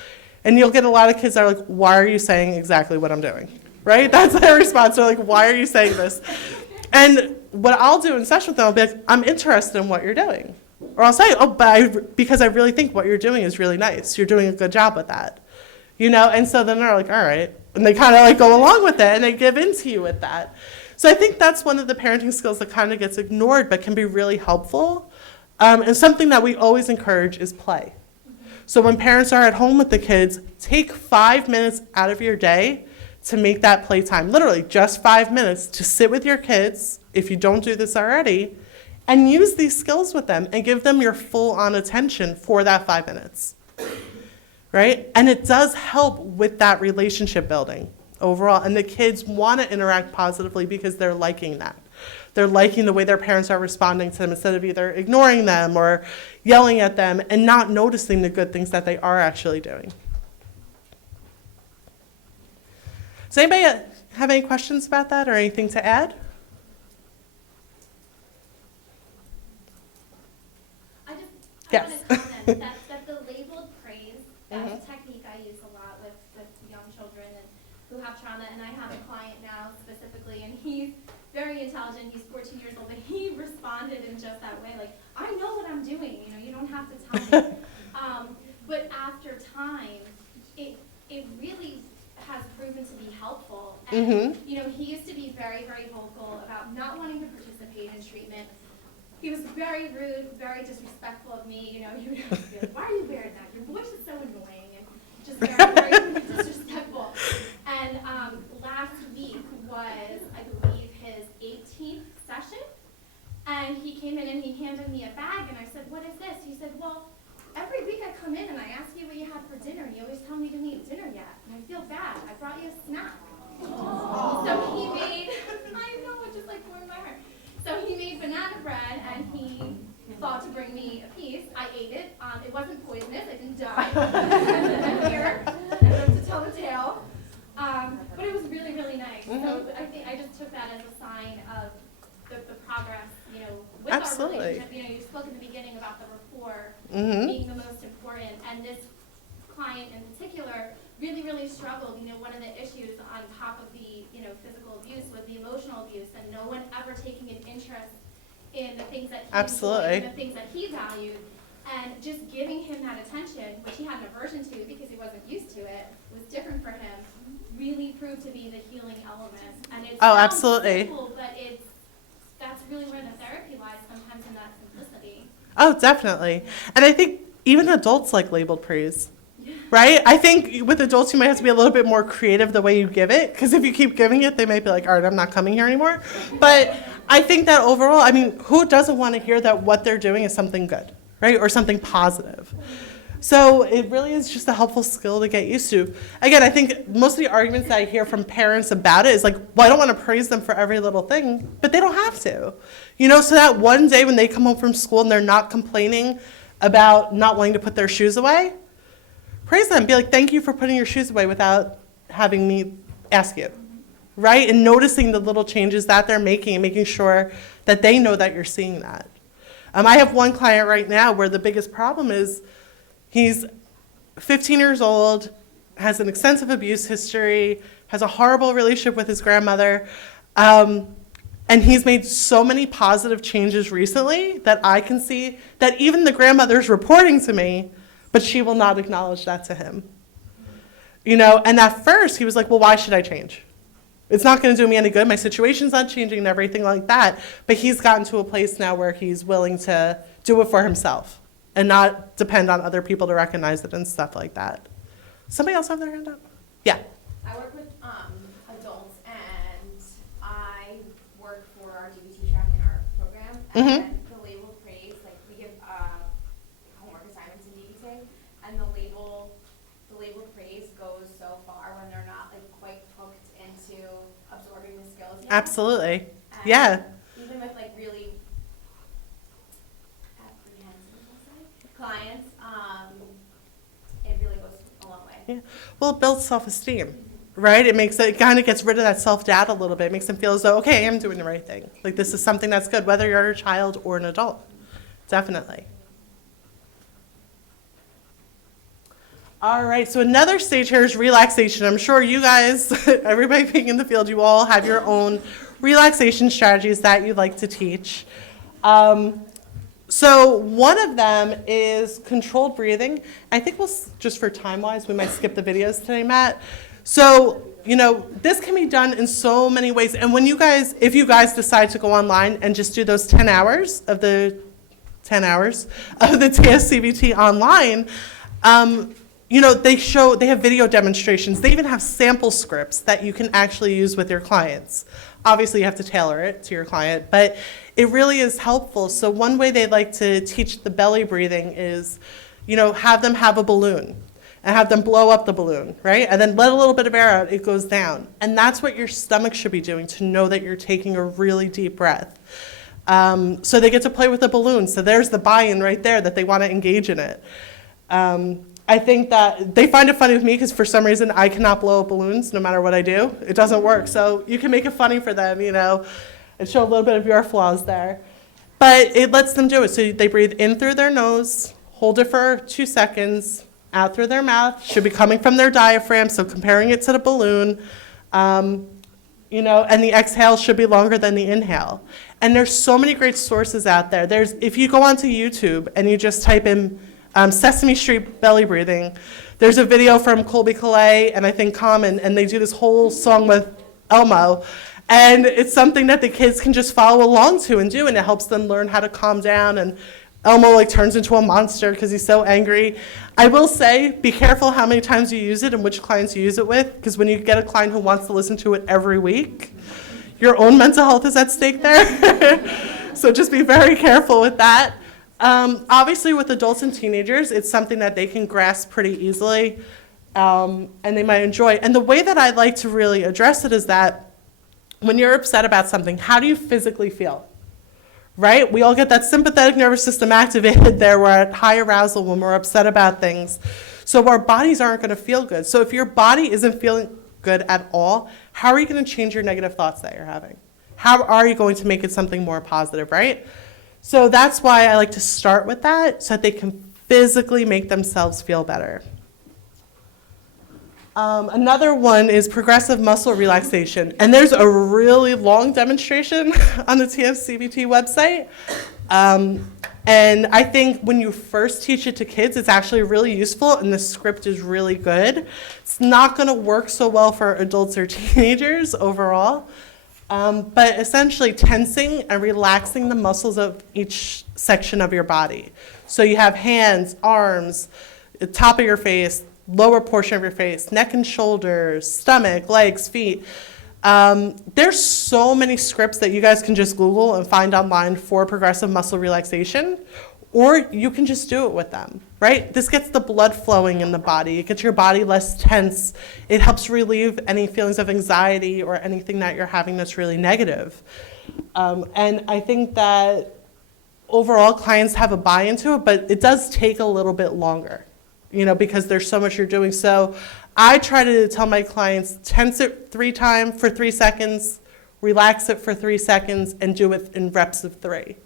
And you'll get a lot of kids that are like, why are you saying exactly what I'm doing? Right? That's their response. They're like, why are you saying this? And what I'll do in session with them, I'll be like, I'm interested in what you're doing. Or I'll say, oh, but because I really think what you're doing is really nice. You're doing a good job with that. You know, and so then they're like, all right. And they kind of like go along with it and they give in to you with that. So I think that's one of the parenting skills that kind of gets ignored but can be really helpful. And something that we always encourage is play. So when parents are at home with the kids, take 5 minutes out of your day to make that playtime. Literally just 5 minutes to sit with your kids, if you don't do this already, and use these skills with them and give them your full on attention for that 5 minutes. Right? And it does help with that relationship building overall. And the kids want to interact positively because they're liking that. They're liking the way their parents are responding to them instead of either ignoring them or yelling at them and not noticing the good things that they are actually doing. Does anybody have any questions about that or anything to add? I Yes. want to comment that the labeled praise, that's a technique I use a lot with young children and who have trauma. And I have a client now specifically, and he's very intelligent. He's 14 years old, but he responded in just that way, like, I know what I'm doing. You know, you don't have to tell me. But after time, it really has proven to be helpful. And, you know, he used to be very, very vocal about not wanting to participate in treatment. He was very rude, very disrespectful of me. You know, he would be like, why are you wearing that? Your voice is so annoying. And just very, very disrespectful. And last week was, I believe, his 18th session. And he came in and he handed me a bag. And I said, what is this? He said, well, every week I come in and I ask you what you had for dinner. And you always tell me you didn't eat dinner yet. And I feel bad. I brought you a snack. So he made, I know, it just like warmed my heart. So he made banana bread, and he thought to bring me a piece. I ate it. It wasn't poisonous. I didn't die. I'm here to tell the tale. But it was really, really nice. So I think I just took that as a sign of the progress, you know, with Absolutely. our relationship. You know, you spoke in the beginning about the rapport being the most important, and this client in particular really, really struggled. You know, one of the issues on top of the, you know, physical abuse was the emotional abuse, and no one ever taking an interest in the things that he Absolutely. enjoyed and the things that he valued. And just giving him that attention, which he had an aversion to because he wasn't used to it, was different for him, really proved to be the healing element. And it Oh, sounds absolutely. simple, but that's really where the therapy lies sometimes, in that simplicity. Oh, definitely. And I think even adults like labeled praise. Right? I think with adults, you might have to be a little bit more creative the way you give it, because if you keep giving it, they might be like, all right, I'm not coming here anymore. But I think that overall, I mean, who doesn't want to hear that what they're doing is something good, right? Or something positive. So it really is just a helpful skill to get used to. Again, I think most of the arguments that I hear from parents about it is like, well, I don't want to praise them for every little thing, but they don't have to. You know, so that one day when they come home from school and they're not complaining about not wanting to put their shoes away, praise them. Be like, thank you for putting your shoes away without having me ask you, right? And noticing the little changes that they're making and making sure that they know that you're seeing that. I have one client right now where the biggest problem is he's 15 years old, has an extensive abuse history, has a horrible relationship with his grandmother, and he's made so many positive changes recently that I can see that even the grandmother's reporting to me, but she will not acknowledge that to him. You know, and at first he was like, well, why should I change? It's not going to do me any good. My situation's not changing and everything like that. But he's gotten to a place now where he's willing to do it for himself. and not depend on other people to recognize it and stuff like that. Somebody else have their hand up? Yeah. I work with adults, and I work for our DBT track in our program. And the label praise, like we give homework assignments in DBT, and the label praise goes so far when they're not like quite hooked into absorbing the skills yet. Absolutely. And Yeah. even with like really apprehensive, I'll say, clients, it really goes a long way. Yeah. Well, it builds self-esteem, right? It kind of gets rid of that self-doubt a little bit. It makes them feel as though, okay, I am doing the right thing. Like this is something that's good, whether you're a child or an adult. Definitely. All right, so another stage here is relaxation. I'm sure you guys, everybody being in the field, you all have your own relaxation strategies that you like to teach. So one of them is controlled breathing. I think just for time-wise, we might skip the videos today, Matt. So, this can be done in so many ways. And if you guys decide to go online and just do those 10 hours of the TSCBT online, they have video demonstrations. They even have sample scripts that you can actually use with your clients. Obviously, you have to tailor it to your client, but it really is helpful. So one way they like to teach the belly breathing is, have them have a balloon and have them blow up the balloon, right? And then let a little bit of air out, it goes down. And that's what your stomach should be doing to know that you're taking a really deep breath. So they get to play with the balloon. So there's the buy-in right there that they want to engage in it. I think that they find it funny with me because for some reason I cannot blow up balloons no matter what I do. It doesn't work. So you can make it funny for them, and show a little bit of your flaws there. But it lets them do it. So they breathe in through their nose, hold it for 2 seconds, out through their mouth. Should be coming from their diaphragm, so comparing it to the balloon. And the exhale should be longer than the inhale. And there's so many great sources out there. If you go onto YouTube and you just type in Sesame Street belly breathing, there's a video from Colby Calais and I think Common, and they do this whole song with Elmo. And it's something that the kids can just follow along to and do, and it helps them learn how to calm down. And Elmo turns into a monster because he's so angry. I will say, be careful how many times you use it and which clients you use it with, because when you get a client who wants to listen to it every week, your own mental health is at stake there. So just be very careful with that. Obviously, with adults and teenagers, it's something that they can grasp pretty easily, and they might enjoy. And the way that I like to really address it is that when you're upset about something, how do you physically feel? Right? We all get that sympathetic nervous system activated there. We're at high arousal when we're upset about things. So our bodies aren't going to feel good. So if your body isn't feeling good at all, how are you going to change your negative thoughts that you're having? How are you going to make it something more positive, right? So that's why I like to start with that, so that they can physically make themselves feel better. Another one is progressive muscle relaxation. And there's a really long demonstration on the TSCBT website. And I think when you first teach it to kids, it's actually really useful, and the script is really good. It's not going to work so well for adults or teenagers overall. But essentially tensing and relaxing the muscles of each section of your body. So you have hands, arms, the top of your face, lower portion of your face, neck and shoulders, stomach, legs, feet. There's so many scripts that you guys can just Google and find online for progressive muscle relaxation, or you can just do it with them, right? This gets the blood flowing in the body. It gets your body less tense. It helps relieve any feelings of anxiety or anything that you're having that's really negative. And I think that overall clients have a buy-in to it, but it does take a little bit longer, because there's so much you're doing. So I try to tell my clients, tense it 3 seconds, relax it for 3 seconds, and do it in reps of 3.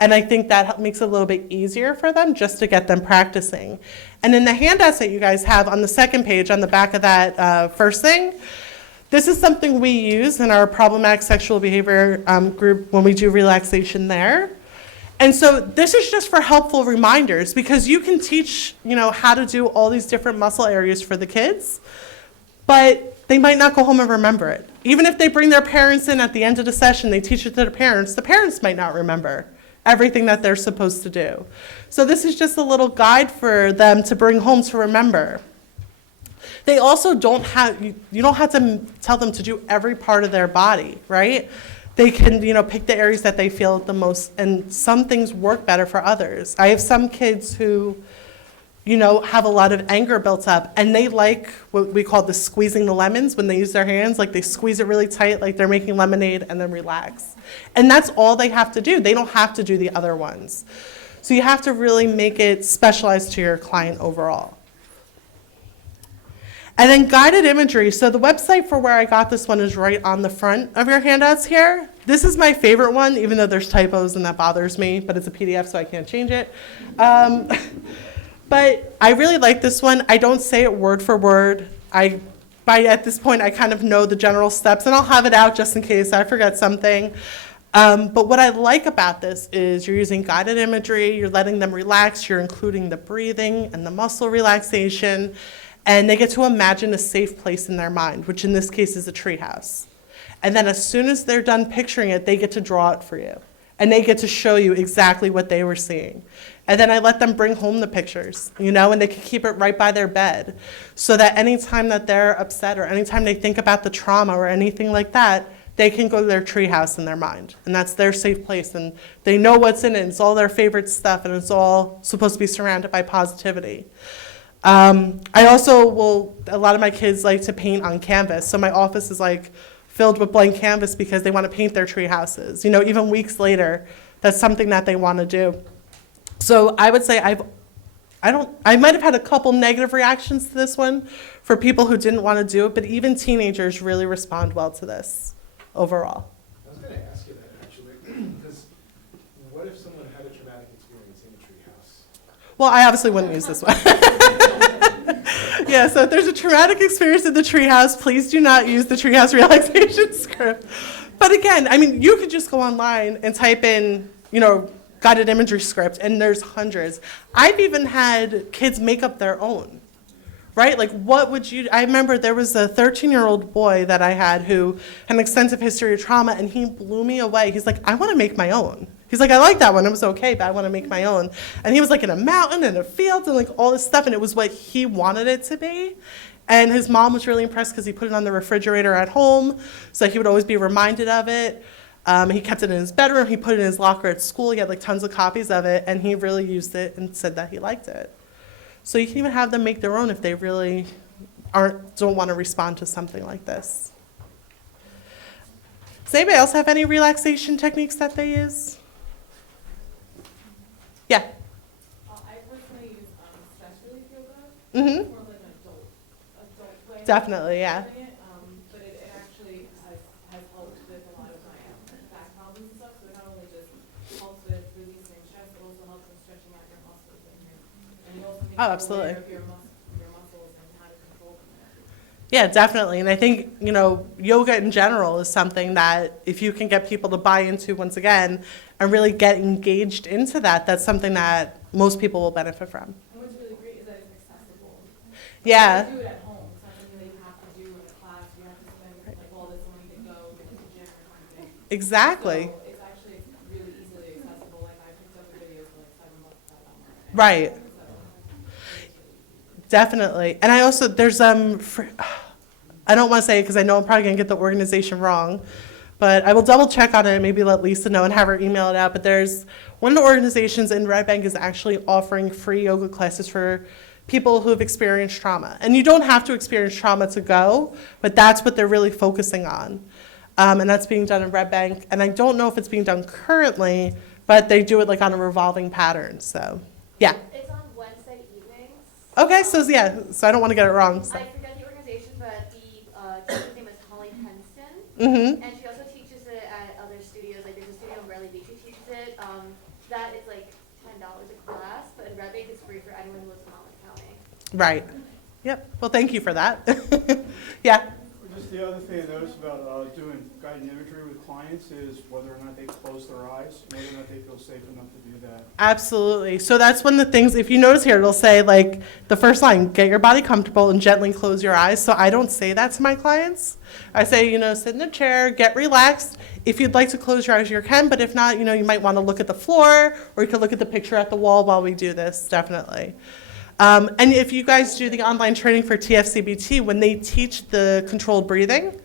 And I think that makes it a little bit easier for them just to get them practicing. And in the handouts that you guys have on the second page, on the back of that first thing, this is something we use in our problematic sexual behavior group when we do relaxation there. And so this is just for helpful reminders, because you can teach, how to do all these different muscle areas for the kids, but they might not go home and remember it. Even if they bring their parents in at the end of the session, they teach it to the parents might not remember everything that they're supposed to do. So this is just a little guide for them to bring home to remember. They also don't have, you don't have to tell them to do every part of their body, right? They can, pick the areas that they feel the most, and some things work better for others. I have some kids who, have a lot of anger built up, and they like what we call the squeezing the lemons when they use their hands, like they squeeze it really tight, like they're making lemonade, and then relax. And that's all they have to do. They don't have to do the other ones. So you have to really make it specialized to your client overall. And then guided imagery. So the website for where I got this one is right on the front of your handouts here. This is my favorite one, even though there's typos and that bothers me, but it's a PDF, so I can't change it. But I really like this one. I don't say it word for word. At this point, I kind of know the general steps, and I'll have it out just in case I forget something. But what I like about this is you're using guided imagery, you're letting them relax, you're including the breathing and the muscle relaxation, and they get to imagine a safe place in their mind, which in this case is a treehouse. And then as soon as they're done picturing it, they get to draw it for you. And they get to show you exactly what they were seeing. And then I let them bring home the pictures, and they can keep it right by their bed, so that anytime that they're upset or anytime they think about the trauma or anything like that, they can go to their treehouse in their mind. And that's their safe place, and they know what's in it. It's all their favorite stuff, and it's all supposed to be surrounded by positivity. I also a lot of my kids like to paint on canvas, so my office is like filled with blank canvas because they want to paint their tree houses. Even weeks later, that's something that they want to do. So I would say I might have had a couple negative reactions to this one for people who didn't want to do it, but even teenagers really respond well to this overall. I was going to ask you that actually, because what if someone had a traumatic experience in a treehouse? Well, I obviously wouldn't use this one. Yeah, so if there's a traumatic experience in the treehouse, please do not use the treehouse relaxation script. But again, you could just go online and type in, guided imagery script, and there's hundreds. I've even had kids make up their own, right? Like, I remember there was a 13-year-old boy that I had who had an extensive history of trauma, and he blew me away. He's like, I want to make my own. He's like, I like that one, it was okay, but I want to make my own. And he was like in a mountain and a field and like all this stuff, and it was what he wanted it to be. And his mom was really impressed because he put it on the refrigerator at home, so he would always be reminded of it. He kept it in his bedroom, he put it in his locker at school, he had like tons of copies of it, and he really used it and said that he liked it. So you can even have them make their own if they really don't want to respond to something like this. Does anybody else have any relaxation techniques that they use? Yeah. I personally use stress relief yoga. Mm-hmm. More like an adult way. Definitely, yeah. of doing it, but it actually has helped with a lot of my back problems and stuff. So it not only just helps with releasing stress, it also helps with stretching out your muscles and you also make absolutely. aware of your muscles and how to control them. Yeah, definitely. And I think, yoga in general is something that if you can get people to buy into once again and really get engaged into that, that's something that most people will benefit from. And what's really great is that it's accessible. Yeah. You can do it at home. It's not something that you have to do in a class. You have to spend like all this money to go to the gym or something. Exactly. So it's actually really easily accessible. Like I picked up a video for like $7 online. Right. So Definitely. And I also, there's, I don't want to say it because I know I'm probably going to get the organization wrong, but I will double check on it and maybe let Lisa know and have her email it out. But there's one of the organizations in Red Bank is actually offering free yoga classes for people who have experienced trauma. And you don't have to experience trauma to go, but that's what they're really focusing on. And that's being done in Red Bank. And I don't know if it's being done currently, but they do it like on a revolving pattern. So, yeah. It's on Wednesday evenings. Okay, so yeah, so I don't want to get it wrong. So. I forget the organization, but the teacher's name is Holly Henston. Mm-hmm. And she also teaches it at other studios. Like there's a studio in Raleigh Beach who teaches it. That is like $10 a class, but in Red Bank it's free for anyone who lives in Monmouth County. Right. Yep. Well, thank you for that. Yeah. Just The other thing I noticed about doing guided imagery with clients is whether or not they close their eyes, whether or not they feel safe enough to do that. Absolutely. So that's one of the things, if you notice here, it'll say like the first line, get your body comfortable and gently close your eyes. So I don't say that to my clients. I say, sit in a chair, get relaxed. If you'd like to close your eyes, you can, but if not, you might want to look at the floor or you could look at the picture at the wall while we do this, definitely. And if you guys do the online training for TFCBT, when they teach the controlled breathing,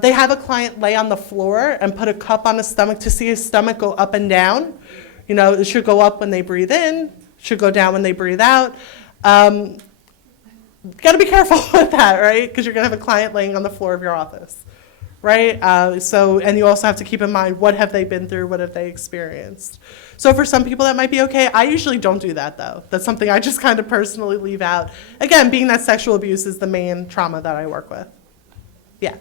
they have a client lay on the floor and put a cup on his stomach to see his stomach go up and down. It should go up when they breathe in, should go down when they breathe out. Got to be careful with that, right? Because you're going to have a client laying on the floor of your office, right? And you also have to keep in mind, what have they been through? What have they experienced? So for some people that might be okay. I usually don't do that though. That's something I just kind of personally leave out. Again, being that sexual abuse is the main trauma that I work with. Yeah.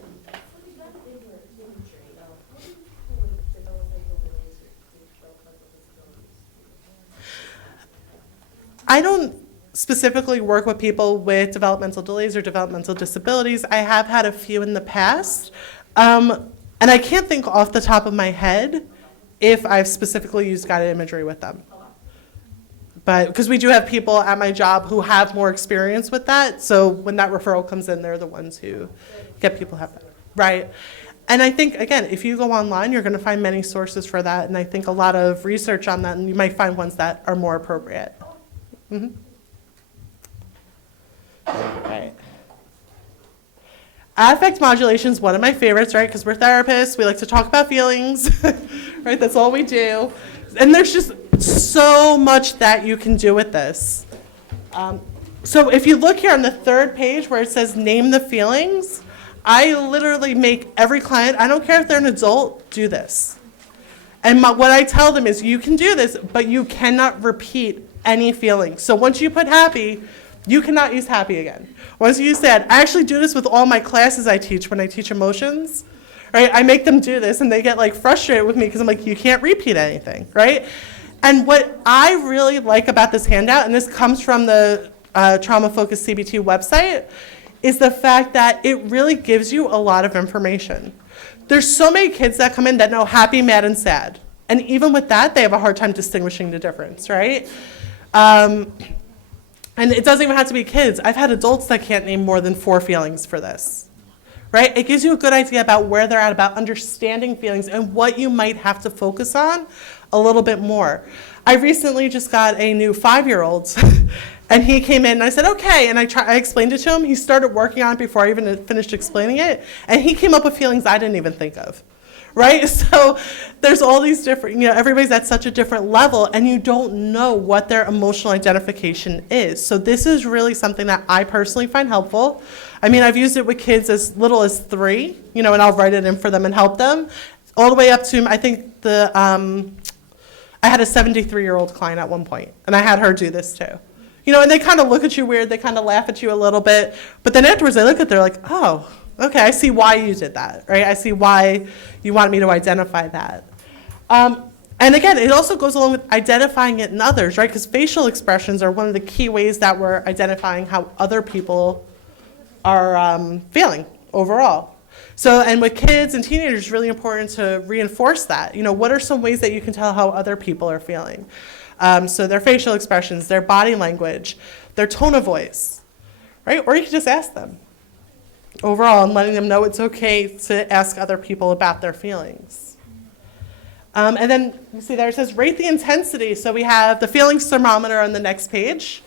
I don't specifically work with people with developmental delays or developmental disabilities. I have had a few in the past. And I can't think off the top of my head if I've specifically used guided imagery with them. But because we do have people at my job who have more experience with that, so when that referral comes in, they're the ones who get people to have that. Right. And I think, again, if you go online, you're going to find many sources for that, and I think a lot of research on that, and you might find ones that are more appropriate. Mm-hmm. Right. Affect modulation is one of my favorites, right? Because we're therapists, we like to talk about feelings, right? That's all we do. And there's just so much that you can do with this. So if you look here on the third page where it says name the feelings, I literally make every client, I don't care if they're an adult, do this. And what I tell them is you can do this, but you cannot repeat any feelings. So once you put happy, you cannot use happy again. Once you use sad, I actually do this with all my classes I teach when I teach emotions, right? I make them do this and they get like frustrated with me because I'm like, you can't repeat anything, right? And what I really like about this handout, and this comes from the Trauma Focused CBT website, is the fact that it really gives you a lot of information. There's so many kids that come in that know happy, mad, and sad. And even with that, they have a hard time distinguishing the difference, right? And it doesn't even have to be kids. I've had adults that can't name more than 4 feelings for this, right? It gives you a good idea about where they're at, about understanding feelings and what you might have to focus on a little bit more. I recently just got a new 5-year-old, and he came in and I said, okay, and I explained it to him. He started working on it before I even finished explaining it, and he came up with feelings I didn't even think of. Right? So there's all these different, everybody's at such a different level and you don't know what their emotional identification is. So this is really something that I personally find helpful. I mean, I've used it with kids as little as 3, and I'll write it in for them and help them, all the way up to, I think I had a 73-year-old client at one point, and I had her do this too. And they kind of look at you weird, they kind of laugh at you a little bit, but then afterwards they look at they're like, oh, okay, I see why you did that, right? I see why you wanted me to identify that. And again, it also goes along with identifying it in others, right? Because facial expressions are one of the key ways that we're identifying how other people are feeling overall. So, and with kids and teenagers, it's really important to reinforce that. What are some ways that you can tell how other people are feeling? So their facial expressions, their body language, their tone of voice, right? Or you can just ask them. Overall, and letting them know it's okay to ask other people about their feelings. And then you see there it says rate the intensity. So we have the feelings thermometer on the next page.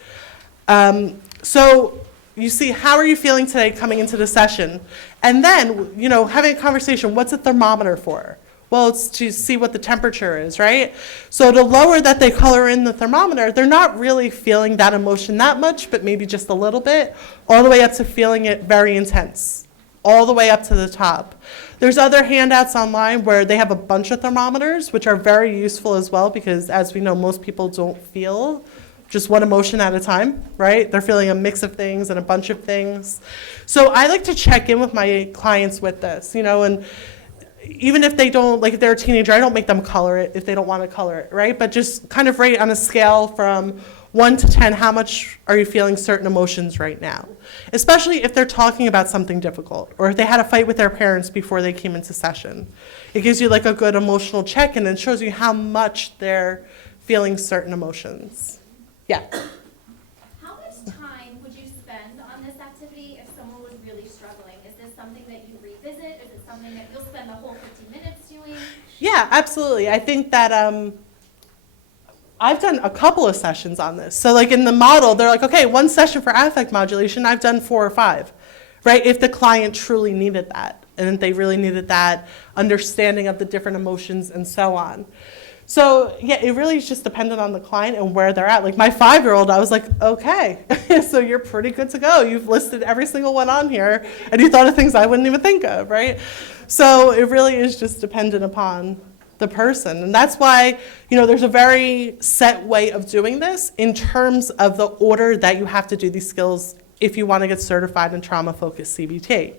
So you see, how are you feeling today coming into the session? And then, having a conversation, what's a thermometer for? Well, it's to see what the temperature is, right? So the lower that they color in the thermometer, they're not really feeling that emotion that much, but maybe just a little bit, all the way up to feeling it very intense, all the way up to the top. There's other handouts online where they have a bunch of thermometers, which are very useful as well, because as we know, most people don't feel just one emotion at a time, right? They're feeling a mix of things and a bunch of things. So I like to check in with my clients with this, and even if they don't, like if they're a teenager, I don't make them color it if they don't want to color it, right? But just kind of rate on a scale from 1 to 10, how much are you feeling certain emotions right now? Especially if they're talking about something difficult, or if they had a fight with their parents before they came into session. It gives you like a good emotional check, and it shows you how much they're feeling certain emotions. Yeah. How much time would you spend on this activity if someone was really struggling? Is this something that you revisit? Is it something that you'll spend the whole 15 minutes doing? Yeah, absolutely. I think that I've done a couple of sessions on this. So like in the model, they're like, okay, 1 session for affect modulation, I've done 4 or 5, right? If the client truly needed that, and if they really needed that understanding of the different emotions and so on. So yeah, it really is just dependent on the client and where they're at. Like my 5-year-old, I was like, okay, so you're pretty good to go. You've listed every single one on here, and you thought of things I wouldn't even think of, right? So it really is just dependent upon the person. And that's why, there's a very set way of doing this in terms of the order that you have to do these skills if you want to get certified in trauma-focused CBT.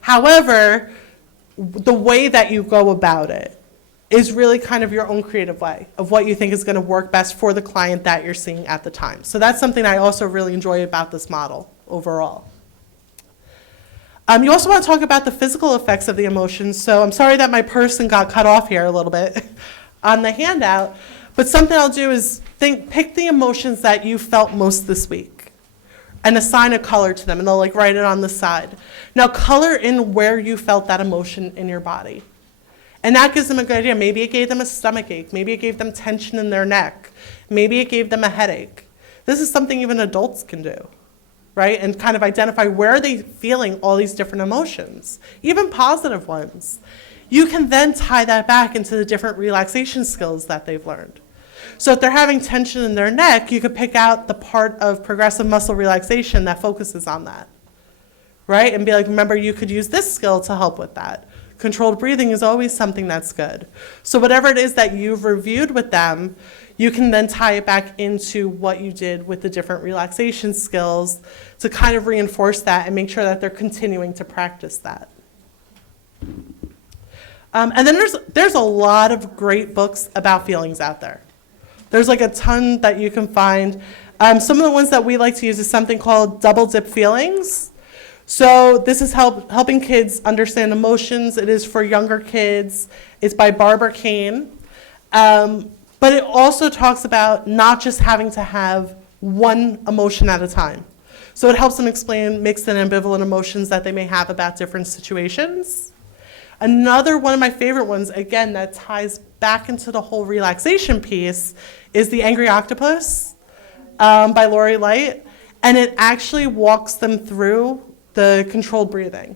However, the way that you go about it is really kind of your own creative way of what you think is going to work best for the client that you're seeing at the time. So that's something I also really enjoy about this model overall. You also want to talk about the physical effects of the emotions. So I'm sorry that my person got cut off here a little bit on the handout, but something I'll do is pick the emotions that you felt most this week and assign a color to them, and they'll like write it on the side. Now color in where you felt that emotion in your body. And that gives them a good idea. Maybe it gave them a stomach ache. Maybe it gave them tension in their neck. Maybe it gave them a headache. This is something even adults can do, right? And kind of identify where are they feeling all these different emotions, even positive ones. You can then tie that back into the different relaxation skills that they've learned. So if they're having tension in their neck, you could pick out the part of progressive muscle relaxation that focuses on that, right? And be like, remember, you could use this skill to help with that. Controlled breathing is always something that's good. So whatever it is that you've reviewed with them, you can then tie it back into what you did with the different relaxation skills to kind of reinforce that and make sure that they're continuing to practice that. And then there's a lot of great books about feelings out there. There's like a ton that you can find. Some of the ones that we like to use is something called Double Dip Feelings. So this is helping kids understand emotions. It is for younger kids. It's by Barbara Kane. But it also talks about not just having to have one emotion at a time. So it helps them explain mixed and ambivalent emotions that they may have about different situations. Another one of my favorite ones, again, that ties back into the whole relaxation piece is The Angry Octopus by Lori Light. And it actually walks them through the controlled breathing.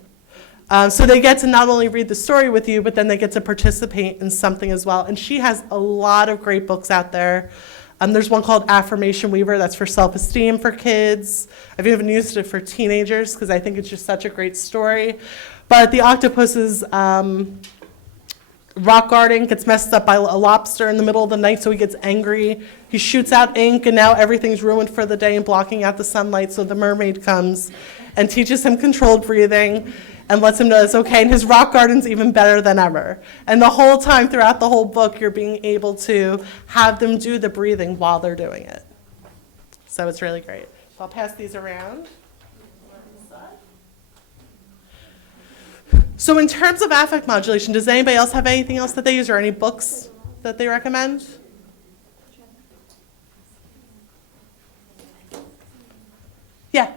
So they get to not only read the story with you, but then they get to participate in something as well. And she has a lot of great books out there. There's one called Affirmation Weaver that's for self-esteem for kids. I've even used it for teenagers because I think it's just such a great story. But the octopus's rock garden gets messed up by a lobster in the middle of the night, so he gets angry. He shoots out ink, and now everything's ruined for the day and blocking out the sunlight, so the mermaid comes and teaches him controlled breathing and lets him know it's okay, and his rock garden's even better than ever. And the whole time throughout the whole book, you're being able to have them do the breathing while they're doing it. So it's really great. So I'll pass these around. So in terms of affect modulation, does anybody else have anything else that they use or any books that they recommend? Yeah.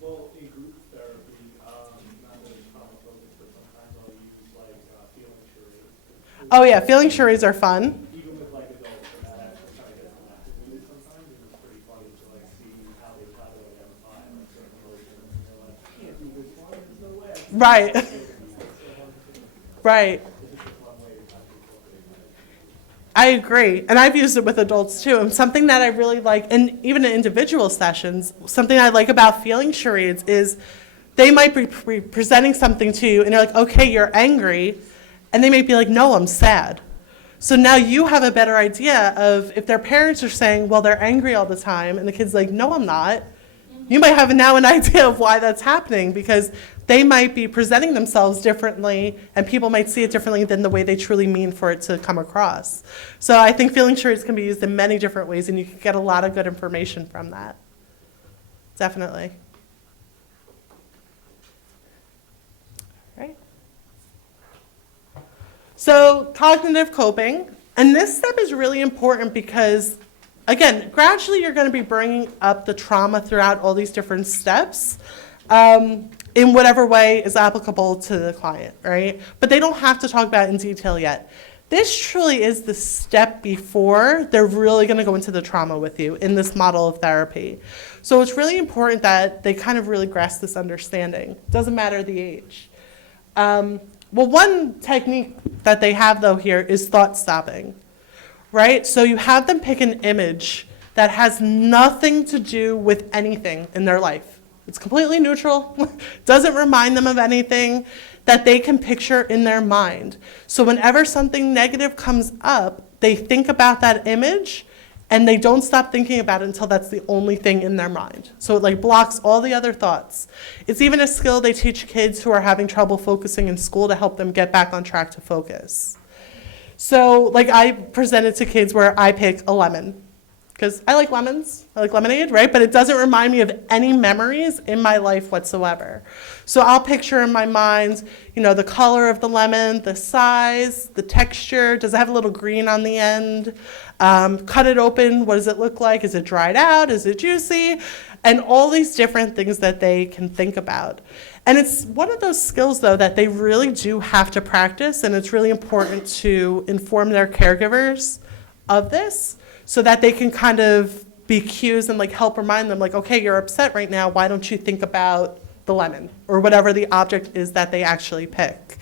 Well, in group therapy, not that it's trauma focused, but sometimes I'll use like feeling charades. Oh yeah, feeling charades are fun. Even with like adults, and that kind of gets them activated sometimes, and it's pretty funny to like see how they try to identify like certain emotions, and they're like, I can't do this one, there's no way. Right. Right. I agree, and I've used it with adults too. And something that I really like, and even in individual sessions, something I like about feeling charades is they might be presenting something to you, and you're like, okay, you're angry, and they may be like, no, I'm sad. So now you have a better idea of if their parents are saying, well, they're angry all the time, and the kid's like, no, I'm not. You might have now an idea of why that's happening because they might be presenting themselves differently and people might see it differently than the way they truly mean for it to come across. So I think feeling charades can be used in many different ways and you can get a lot of good information from that. Definitely. Right. So cognitive coping, and this step is really important because, again, gradually you're going to be bringing up the trauma throughout all these different steps in whatever way is applicable to the client, right? But they don't have to talk about it in detail yet. This truly is the step before they're really going to go into the trauma with you in this model of therapy. So it's really important that they kind of really grasp this understanding. Doesn't matter the age. Well, one technique that they have, though, here is thought stopping, right? So you have them pick an image that has nothing to do with anything in their life. It's completely neutral, doesn't remind them of anything that they can picture in their mind. So whenever something negative comes up, they think about that image and they don't stop thinking about it until that's the only thing in their mind. So it like blocks all the other thoughts. It's even a skill they teach kids who are having trouble focusing in school to help them get back on track to focus. So like I presented to kids where I pick a lemon, because I like lemons, I like lemonade, right? But it doesn't remind me of any memories in my life whatsoever. So I'll picture in my mind, you know, the color of the lemon, the size, the texture, does it have a little green on the end? Cut it open, what does it look like? Is it dried out? Is it juicy? And all these different things that they can think about. And it's one of those skills, though, that they really do have to practice, and it's really important to inform their caregivers of this, so that they can kind of be cues and like help remind them, like, okay, you're upset right now, why don't you think about the lemon or whatever the object is that they actually pick.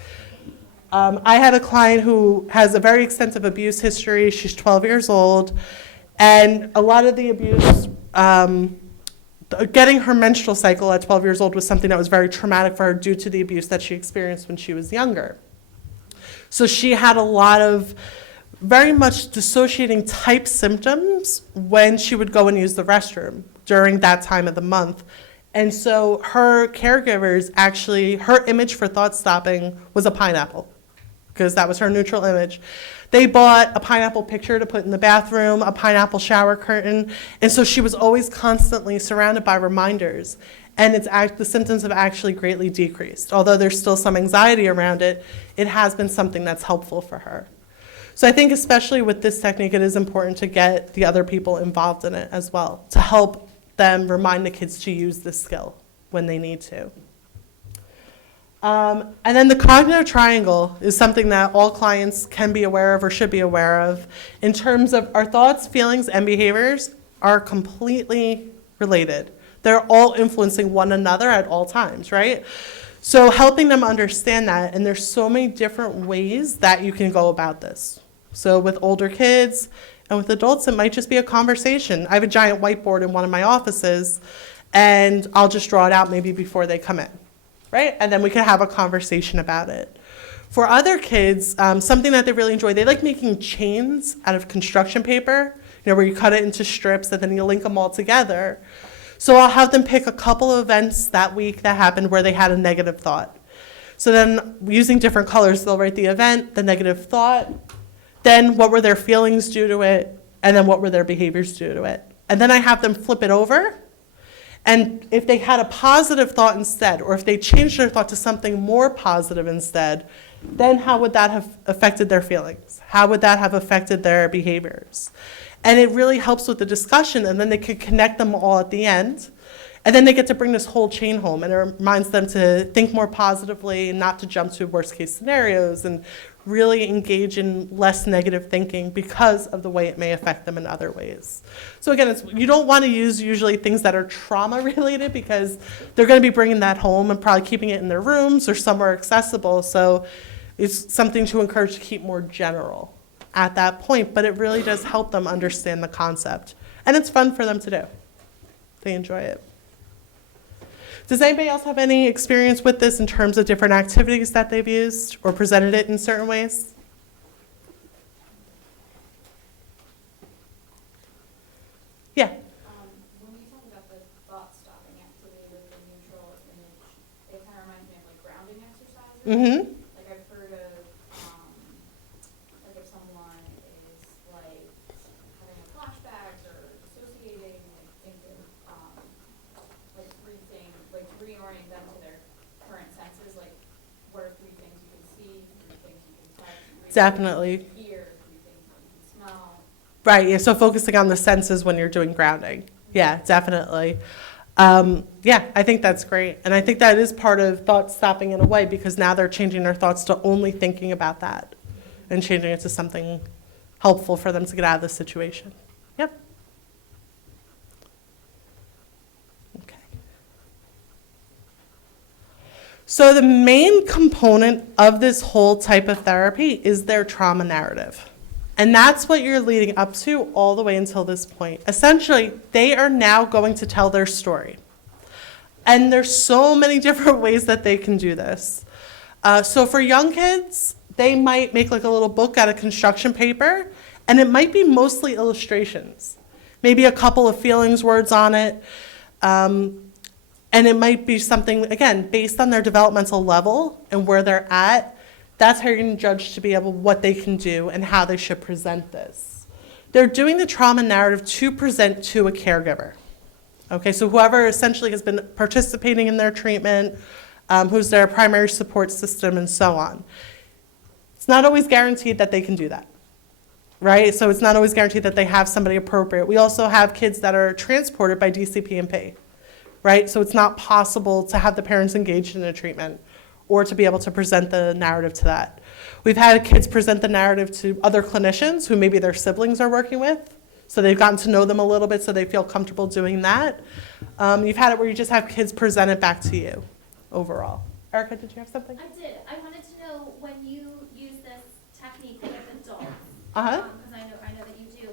I had a client who has a very extensive abuse history. She's 12 years old, and a lot of the abuse, getting her menstrual cycle at 12 years old was something that was very traumatic for her due to the abuse that she experienced when she was younger. So she had a lot of very much dissociating type symptoms when she would go and use the restroom during that time of the month. And so her caregivers actually, her image for thought stopping was a pineapple, because that was her neutral image. They bought a pineapple picture to put in the bathroom, a pineapple shower curtain, and so she was always constantly surrounded by reminders. And the symptoms have actually greatly decreased. Although there's still some anxiety around it, it has been something that's helpful for her. So I think especially with this technique, it is important to get the other people involved in it as well, to help them remind the kids to use this skill when they need to. And then the cognitive triangle is something that all clients can be aware of or should be aware of in terms of our thoughts, feelings, and behaviors are completely related. They're all influencing one another at all times, right? So helping them understand that, and there's so many different ways that you can go about this. So with older kids and with adults, it might just be a conversation. I have a giant whiteboard in one of my offices, and I'll just draw it out maybe before they come in, right? And then we can have a conversation about it. For other kids, something that they really enjoy, they like making chains out of construction paper, you know, where you cut it into strips and then you link them all together. So I'll have them pick a couple of events that week that happened where they had a negative thought. So then using different colors, they'll write the event, the negative thought, then what were their feelings due to it, and then what were their behaviors due to it. And then I have them flip it over, and if they had a positive thought instead, or if they changed their thought to something more positive instead, then how would that have affected their feelings? How would that have affected their behaviors? And it really helps with the discussion, and then they could connect them all at the end. And then they get to bring this whole chain home, and it reminds them to think more positively and not to jump to worst case scenarios and really engage in less negative thinking because of the way it may affect them in other ways. So again, you don't want to use usually things that are trauma related because they're going to be bringing that home and probably keeping it in their rooms or somewhere accessible. So it's something to encourage to keep more general at that point, but it really does help them understand the concept. And it's fun for them to do. They enjoy it. Does anybody else have any experience with this in terms of different activities that they've used or presented it in certain ways? Yeah. When you talk about the thought stopping Mm-hmm. Like I've heard of, like if someone is like having flashbacks or dissociating, like thinking, like three things, like reorient them to their current senses, like what are three things you can see, three things you can touch, three Definitely. things you can hear, three things you can smell. Right, yeah, so focusing on the senses when you're doing grounding. Yeah, definitely. Yeah, I think that's great. And I think that is part of thought stopping in a way, because now they're changing their thoughts to only thinking about that and changing it to something helpful for them to get out of the situation. Yep. Okay. So the main component of this whole type of therapy is their trauma narrative. And that's what you're leading up to all the way until this point. Essentially, they are now going to tell their story. And there's so many different ways that they can do this. So for young kids, they might make like a little book out of construction paper, and it might be mostly illustrations. Maybe a couple of feelings words on it. And it might be something, again, based on their developmental level and where they're at. That's how you're going to judge to be able what they can do and how they should present this. They're doing the trauma narrative to present to a caregiver. Okay, so whoever essentially has been participating in their treatment, who's their primary support system, and so on. It's not always guaranteed that they can do that, right? So it's not always guaranteed that they have somebody appropriate. We also have kids that are transported by DCP&P, right? So it's not possible to have the parents engaged in a treatment or to be able to present the narrative to that. We've had kids present the narrative to other clinicians who maybe their siblings are working with, so they've gotten to know them a little bit so they feel comfortable doing that. You've had it where you just have kids present it back to you overall. Erica, did you have something? I did. I wanted to know when you use this technique with adults, Uh-huh. because I know that you do.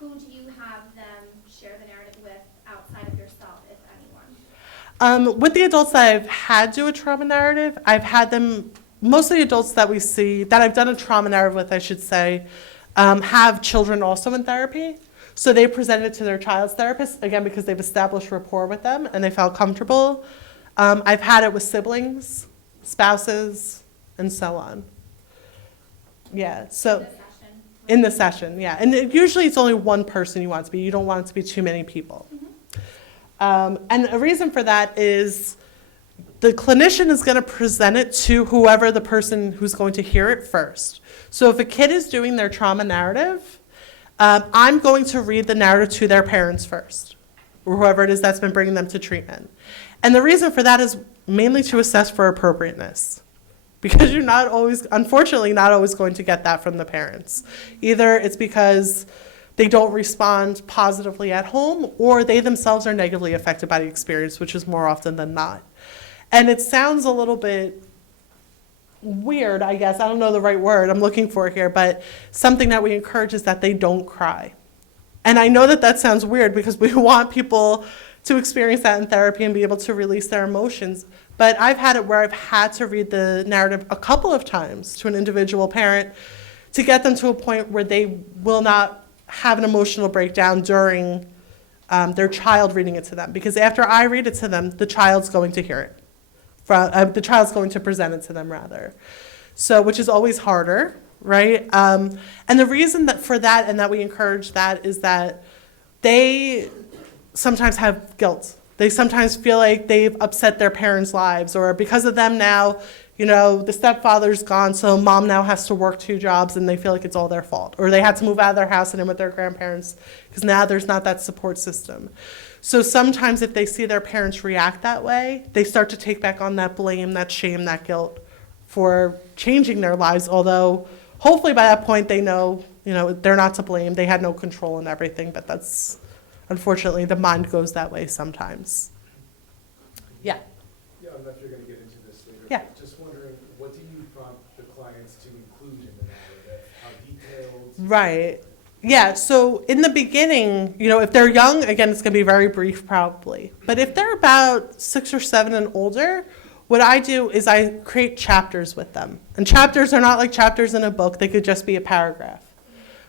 Who do you have them share the narrative with outside of yourself, if anyone? With the adults that I've had do a trauma narrative, I've had them, most of the adults that we see, that I've done a trauma narrative with, I should say, have children also in therapy. So they presented it to their child's therapist, again, because they've established rapport with them and they felt comfortable. I've had it with siblings, spouses, and so on. Yeah, so. In the session? In the session, yeah. And usually it's only one person you want it to be. You don't want it to be too many people. And a reason for that is the clinician is going to present it to whoever the person who's going to hear it first. So if a kid is doing their trauma narrative, I'm going to read the narrative to their parents first, or whoever it is that's been bringing them to treatment. And the reason for that is mainly to assess for appropriateness, because you're not always, unfortunately, not always going to get that from the parents. Either it's because they don't respond positively at home, or they themselves are negatively affected by the experience, which is more often than not. And it sounds a little bit weird, I guess. I don't know the right word I'm looking for here, but something that we encourage is that they don't cry. And I know that that sounds weird because we want people to experience that in therapy and be able to release their emotions. But I've had it where I've had to read the narrative a couple of times to an individual parent to get them to a point where they will not have an emotional breakdown during their child reading it to them. Because after I read it to them, the child's going to hear it. The child's going to present it to them, rather. So, which is always harder, right? And the reason that for that and that we encourage that is that they sometimes have guilt. They sometimes feel like they've upset their parents' lives, or because of them now, you know, the stepfather's gone, so mom now has to work 2 jobs and they feel like it's all their fault. Or they had to move out of their house and in with their grandparents because now there's not that support system. So sometimes if they see their parents react that way, they start to take back on that blame, that shame, that guilt for changing their lives, although hopefully by that point they know, you know, they're not to blame, they had no control in everything, but that's, unfortunately, the mind goes that way sometimes. Yeah. Yeah, I don't know if you're going to get into this later. Yeah. But just wondering, what do you prompt the clients to include in the narrative? How detailed? Right. Yeah, so in the beginning, you know, if they're young, again, it's going to be very brief probably. But if they're about 6 or 7 and older, what I do is I create chapters with them. And chapters are not like chapters in a book. They could just be a paragraph.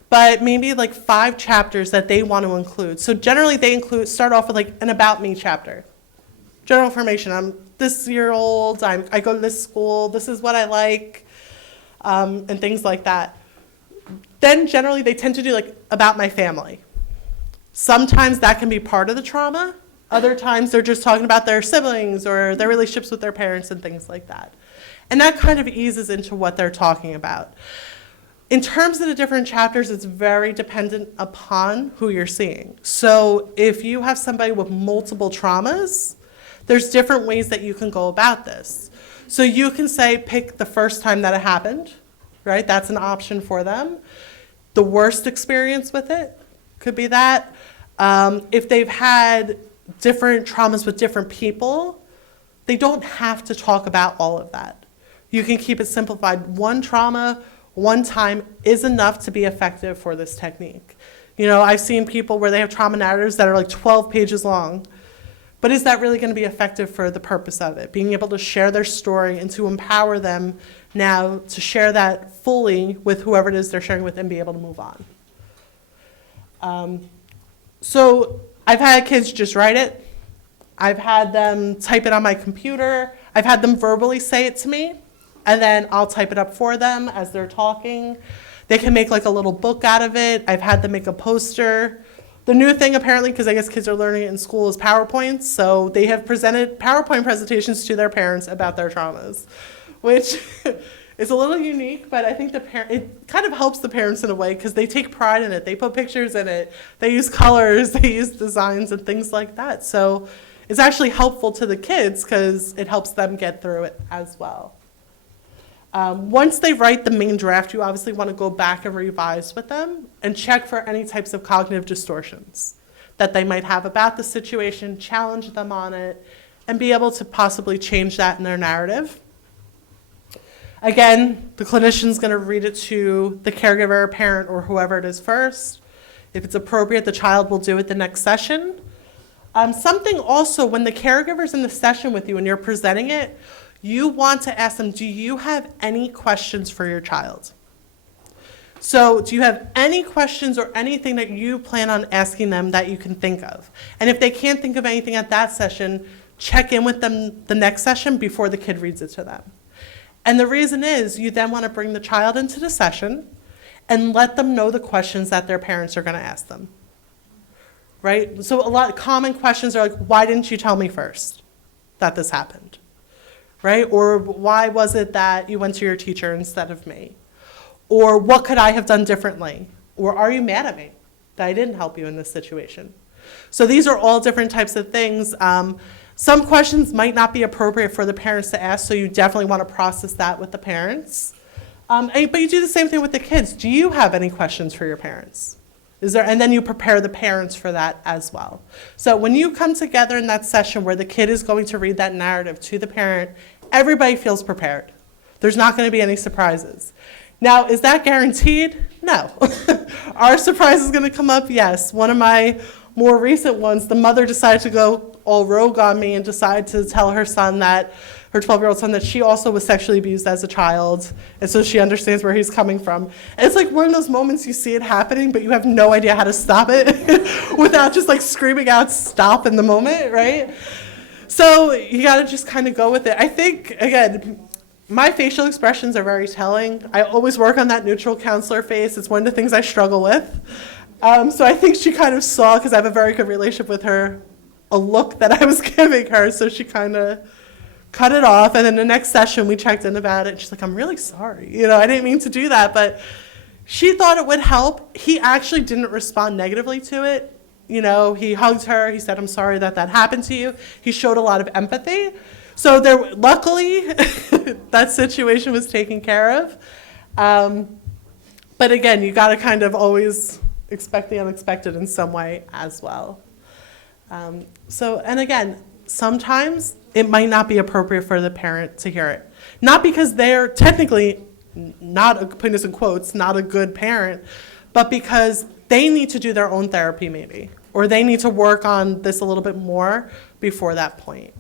But maybe like 5 chapters that they want to include. So generally they start off with like an about me chapter. general information. I'm this year old, I go to this school, this is what I like, and things like that. Then generally they tend to do like about my family. Sometimes that can be part of the trauma. Other times they're just talking about their siblings or their relationships with their parents and things like that. And that kind of eases into what they're talking about. In terms of the different chapters, it's very dependent upon who you're seeing. So if you have somebody with multiple traumas, there's different ways that you can go about this. So you can say, pick the first time that it happened, right? That's an option for them. The worst experience with it could be that. If they've had different traumas with different people, they don't have to talk about all of that. You can keep it simplified. One trauma, one time is enough to be effective for this technique. You know, I've seen people where they have trauma narratives that are like 12 pages long. But is that really going to be effective for the purpose of it? Being able to share their story and to empower them now to share that fully with whoever it is they're sharing with and be able to move on. So I've had kids just write it. I've had them type it on my computer. I've had them verbally say it to me, and then I'll type it up for them as they're talking. They can make like a little book out of it. I've had them make a poster. The new thing apparently, because I guess kids are learning it in school, is PowerPoints. So they have presented PowerPoint presentations to their parents about their traumas, which is a little unique, but I think it kind of helps the parents in a way because they take pride in it. They put pictures in it. They use colors. They use designs and things like that. So it's actually helpful to the kids because it helps them get through it as well. Once they write the main draft, you obviously want to go back and revise with them and check for any types of cognitive distortions that they might have about the situation, challenge them on it, and be able to possibly change that in their narrative. Again, the clinician's going to read it to the caregiver, parent, or whoever it is first. If it's appropriate, the child will do it the next session. Something also, when the caregiver's in the session with you and you're presenting it, you want to ask them, do you have any questions for your child? So do you have any questions or anything that you plan on asking them that you can think of? And if they can't think of anything at that session, check in with them the next session before the kid reads it to them. And the reason is you then want to bring the child into the session and let them know the questions that their parents are going to ask them. Right? So a lot of common questions are like, why didn't you tell me first that this happened? Right? Or why was it that you went to your teacher instead of me? Or what could I have done differently? Or are you mad at me that I didn't help you in this situation? So these are all different types of things. Some questions might not be appropriate for the parents to ask, so you definitely want to process that with the parents. But you do the same thing with the kids. Do you have any questions for your parents? And then you prepare the parents for that as well. So when you come together in that session where the kid is going to read that narrative to the parent, everybody feels prepared. There's not going to be any surprises. Now, is that guaranteed? No. Are surprises going to come up? Yes. One of my more recent ones, the mother decided to go all rogue on me and decided to tell her son that, her 12-year-old son, that she also was sexually abused as a child, and so she understands where he's coming from. And it's like one of those moments you see it happening, but you have no idea how to stop it without just like screaming out, stop in the moment, right? So you got to just kind of go with it. I think, again, my facial expressions are very telling. I always work on that neutral counselor face. It's one of the things I struggle with. So I think she kind of saw, because I have a very good relationship with her, a look that I was giving her, so she kind of cut it off. And then the next session, we checked in about it. And she's like, I'm really sorry. You know, I didn't mean to do that. But she thought it would help. He actually didn't respond negatively to it. You know, he hugged her. He said, I'm sorry that that happened to you. He showed a lot of empathy. So luckily, that situation was taken care of. But again, you got to kind of always expect the unexpected in some way as well. And again, sometimes it might not be appropriate for the parent to hear it. Not because they're technically not, putting this in quotes, not a good parent, but because they need to do their own therapy maybe, or they need to work on this a little bit more before that point.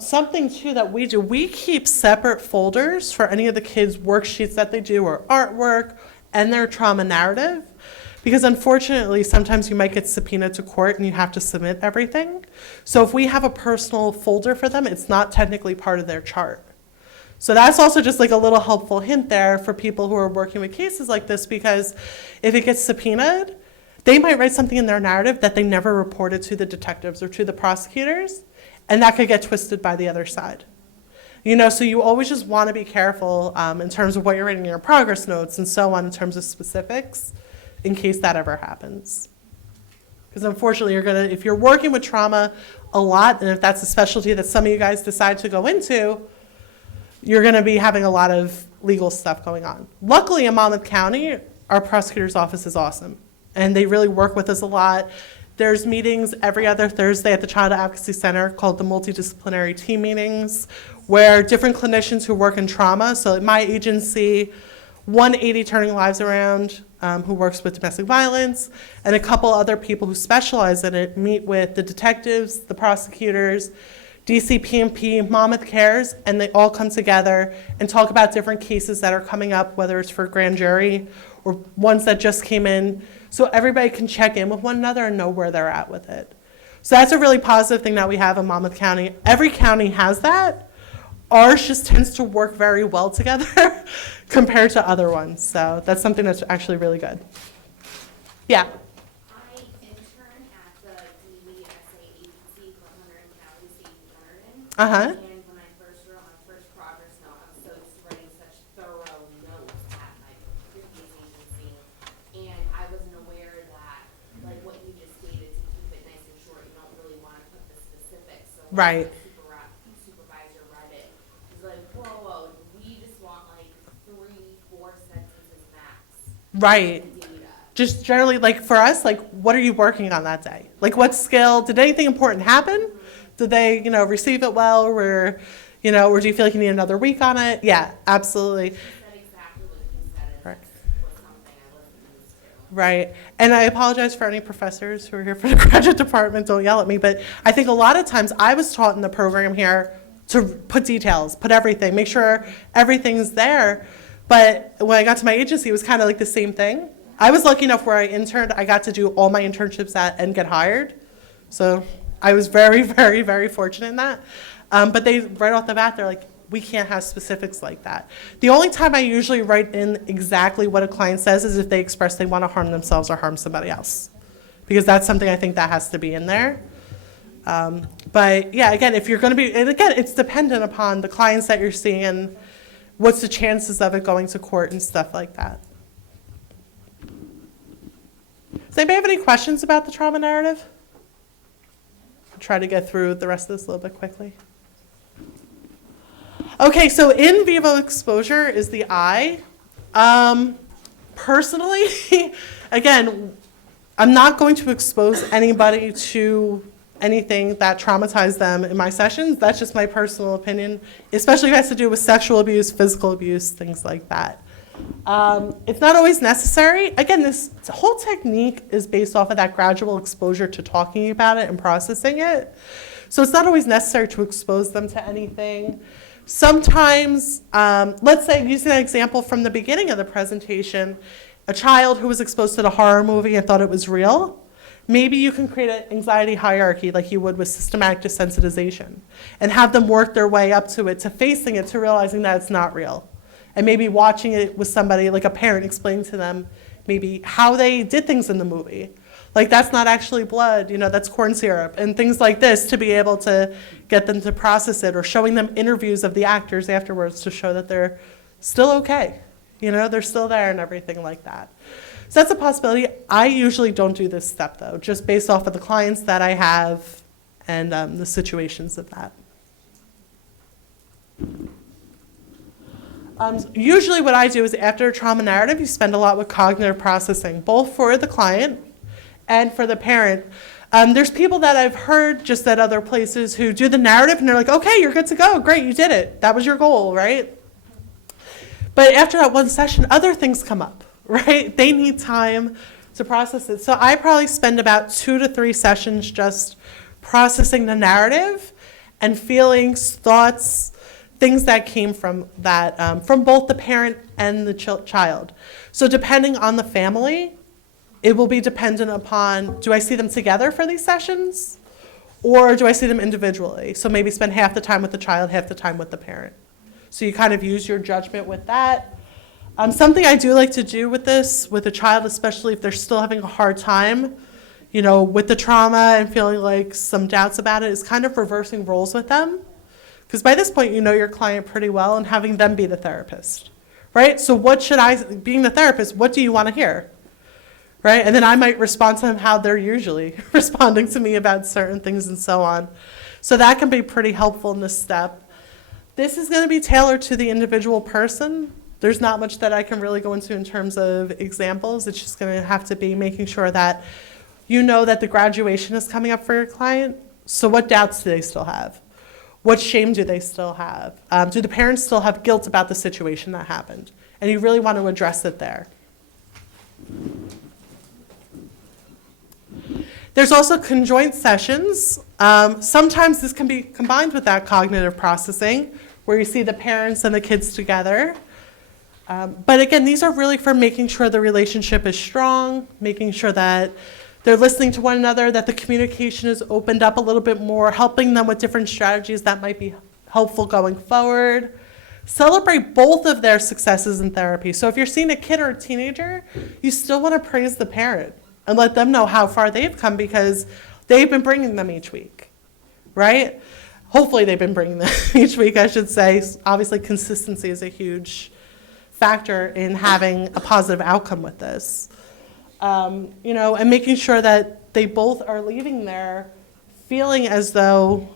Something too that we do, we keep separate folders for any of the kids' worksheets that they do or artwork and their trauma narrative, Because unfortunately, sometimes you might get subpoenaed to court and you have to submit everything. So if we have a personal folder for them, it's not technically part of their chart. So that's also just like a little helpful hint there for people who are working with cases like this, because if it gets subpoenaed, they might write something in their narrative that they never reported to the detectives or to the prosecutors, and that could get twisted by the other side. You know, so you always just want to be careful in terms of what you're writing in your progress notes and so on in terms of specifics in case that ever happens. Because unfortunately, if you're working with trauma a lot, and if that's a specialty that some of you guys decide to go into, you're going to be having a lot of legal stuff going on. Luckily, in Monmouth County, our prosecutor's office is awesome, and they really work with us a lot. There's meetings every other Thursday at the Child Advocacy Center called the Multidisciplinary Team Meetings, where different clinicians who work in trauma, so at my agency, 180 Turning Lives Around, who works with domestic violence, and a couple other people who specialize in it meet with the detectives, the prosecutors, DCPMP, Monmouth Cares, and they all come together and talk about different cases that are coming up, whether it's for grand jury or ones that just came in, so everybody can check in with one another and know where they're at with it. So that's a really positive thing that we have in Monmouth County. Every county has that. Ours just tends to work very well together compared to other ones. So that's something that's actually really good. Yeah. I intern at the DVSA agency for Hunter County State Veterinarian. Uh-huh. And when I first wrote my first progress note, I was so used to writing such thorough notes at my previous agency. And I wasn't aware that, like what you just stated, to keep it nice and short, you don't really want to put the specifics. So when Right. my supervisor read it, he's like, whoa, we just want like 3-4 sentences max. Right. Data. Just generally, like for us, like what are you working on that day? Like what skill, did anything important happen? Did they, receive it well, or do you feel like you need another week on it? Yeah, absolutely. He said exactly what he said, and Right. was something I wasn't used to. Right. And I apologize for any professors who are here for the graduate department, don't yell at me, but I think a lot of times I was taught in the program here to put details, put everything, make sure everything's there. But when I got to my agency, it was kind of like the same thing. I was lucky enough where I interned, I got to do all my internships at and get hired. So I was very, very, very fortunate in that. But they, right off the bat, they're like, we can't have specifics like that. The only time I usually write in exactly what a client says is if they express they want to harm themselves or harm somebody else. Because that's something I think that has to be in there. But yeah, again, if you're going to be, and again, it's dependent upon the clients that you're seeing and what's the chances of it going to court and stuff like that. Does anybody have any questions about the trauma narrative? I'll try to get through the rest of this a little bit quickly. Okay, so in vivo exposure is the eye. Personally, again, I'm not going to expose anybody to anything that traumatized them in my sessions. That's just my personal opinion, especially if it has to do with sexual abuse, physical abuse, things like that. It's not always necessary. Again, this whole technique is based off of that gradual exposure to talking about it and processing it. So it's not always necessary to expose them to anything. Sometimes, let's say, using an example from the beginning of the presentation, a child who was exposed to the horror movie and thought it was real, maybe you can create an anxiety hierarchy like you would with systematic desensitization and have them work their way up to it, to facing it, to realizing that it's not real. And maybe watching it with somebody, like a parent, explaining to them maybe how they did things in the movie. Like, that's not actually blood, that's corn syrup, and things like this, to be able to get them to process it, or showing them interviews of the actors afterwards to show that they're still okay. They're still there and everything like that. So that's a possibility. I usually don't do this step, though, just based off of the clients that I have and the situations of that. Usually what I do is after a trauma narrative, you spend a lot with cognitive processing, both for the client and for the parent. There's people that I've heard just at other places who do the narrative and they're like, okay, you're good to go. Great, you did it. That was your goal, right? But after that one session, other things come up, right? They need time to process it. So I probably spend about 2 to 3 sessions just processing the narrative and feelings, thoughts, things that came from that, from both the parent and the child. So depending on the family, it will be dependent upon, do I see them together for these sessions? Or do I see them individually? So maybe spend half the time with the child, half the time with the parent. So you kind of use your judgment with that. Something I do like to do with this, with a child, especially if they're still having a hard time, you know, with the trauma and feeling like some doubts about it, is kind of reversing roles with them. Because by this point, you know your client pretty well, and having them be the therapist, right? So being the therapist, what do you want to hear? Right? And then I might respond to them how they're usually responding to me about certain things and so on. So that can be pretty helpful in this step. This is going to be tailored to the individual person. There's not much that I can really go into in terms of examples. It's just going to have to be making sure that you know that the graduation is coming up for your client. So what doubts do they still have? What shame do they still have? Do the parents still have guilt about the situation that happened? And you really want to address it there. There's also conjoint sessions. Sometimes this can be combined with that cognitive processing, where you see the parents and the kids together. But again, these are really for making sure the relationship is strong, making sure that they're listening to one another, that the communication is opened up a little bit more, helping them with different strategies that might be helpful going forward. Celebrate both of their successes in therapy. So if you're seeing a kid or a teenager, you still want to praise the parent and let them know how far they've come, because they've been bringing them each week, right? Hopefully they've been bringing them each week, I should say. Obviously, consistency is a huge factor in having a positive outcome with this. You know, and making sure that they both are leaving there feeling as though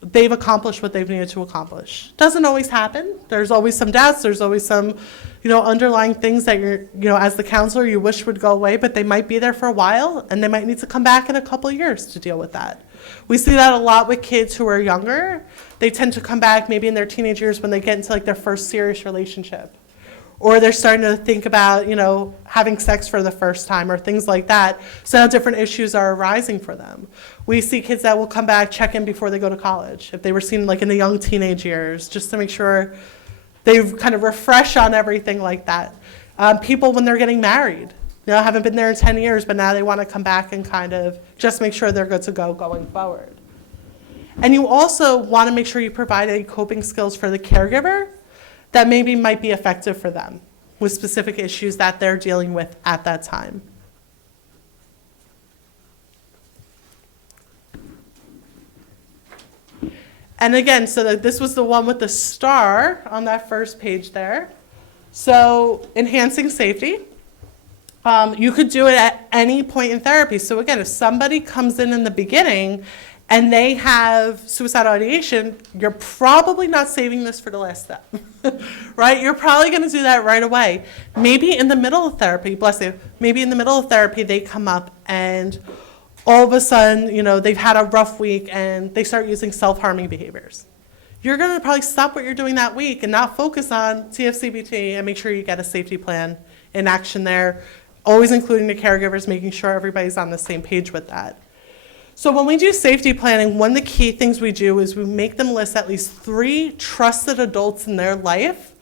they've accomplished what they've needed to accomplish. Doesn't always happen. There's always some doubts. There's always some, you know, underlying things that you're, you know, as the counselor, you wish would go away, but they might be there for a while, and they might need to come back in a couple of years to deal with that. We see that a lot with kids who are younger. They tend to come back maybe in their teenage years when they get into like their first serious relationship. Or they're starting to think about, you know, having sex for the first time or things like that. So now different issues are arising for them. We see kids that will come back, check in before they go to college, if they were seen like in the young teenage years, just to make sure they've kind of refresh on everything like that. People when they're getting married, you know, haven't been there in 10 years, but now they want to come back and kind of just make sure they're good to go going forward. And you also want to make sure you provide any coping skills for the caregiver that maybe might be effective for them with specific issues that they're dealing with at that time. And again, so that this was the one with the star on that first page there. So enhancing safety. You could do it at any point in therapy. So again, if somebody comes in the beginning and they have suicidal ideation, you're probably not saving this for the last step, right? You're probably going to do that right away. Maybe in the middle of therapy, bless you, maybe in the middle of therapy they come up and all of a sudden, you know, they've had a rough week and they start using self-harming behaviors. You're going to probably stop what you're doing that week and not focus on TFCBT and make sure you get a safety plan in action there, always including the caregivers, making sure everybody's on the same page with that. So when we do safety planning, one of the key things we do is we make them list at least 3 trusted adults in their life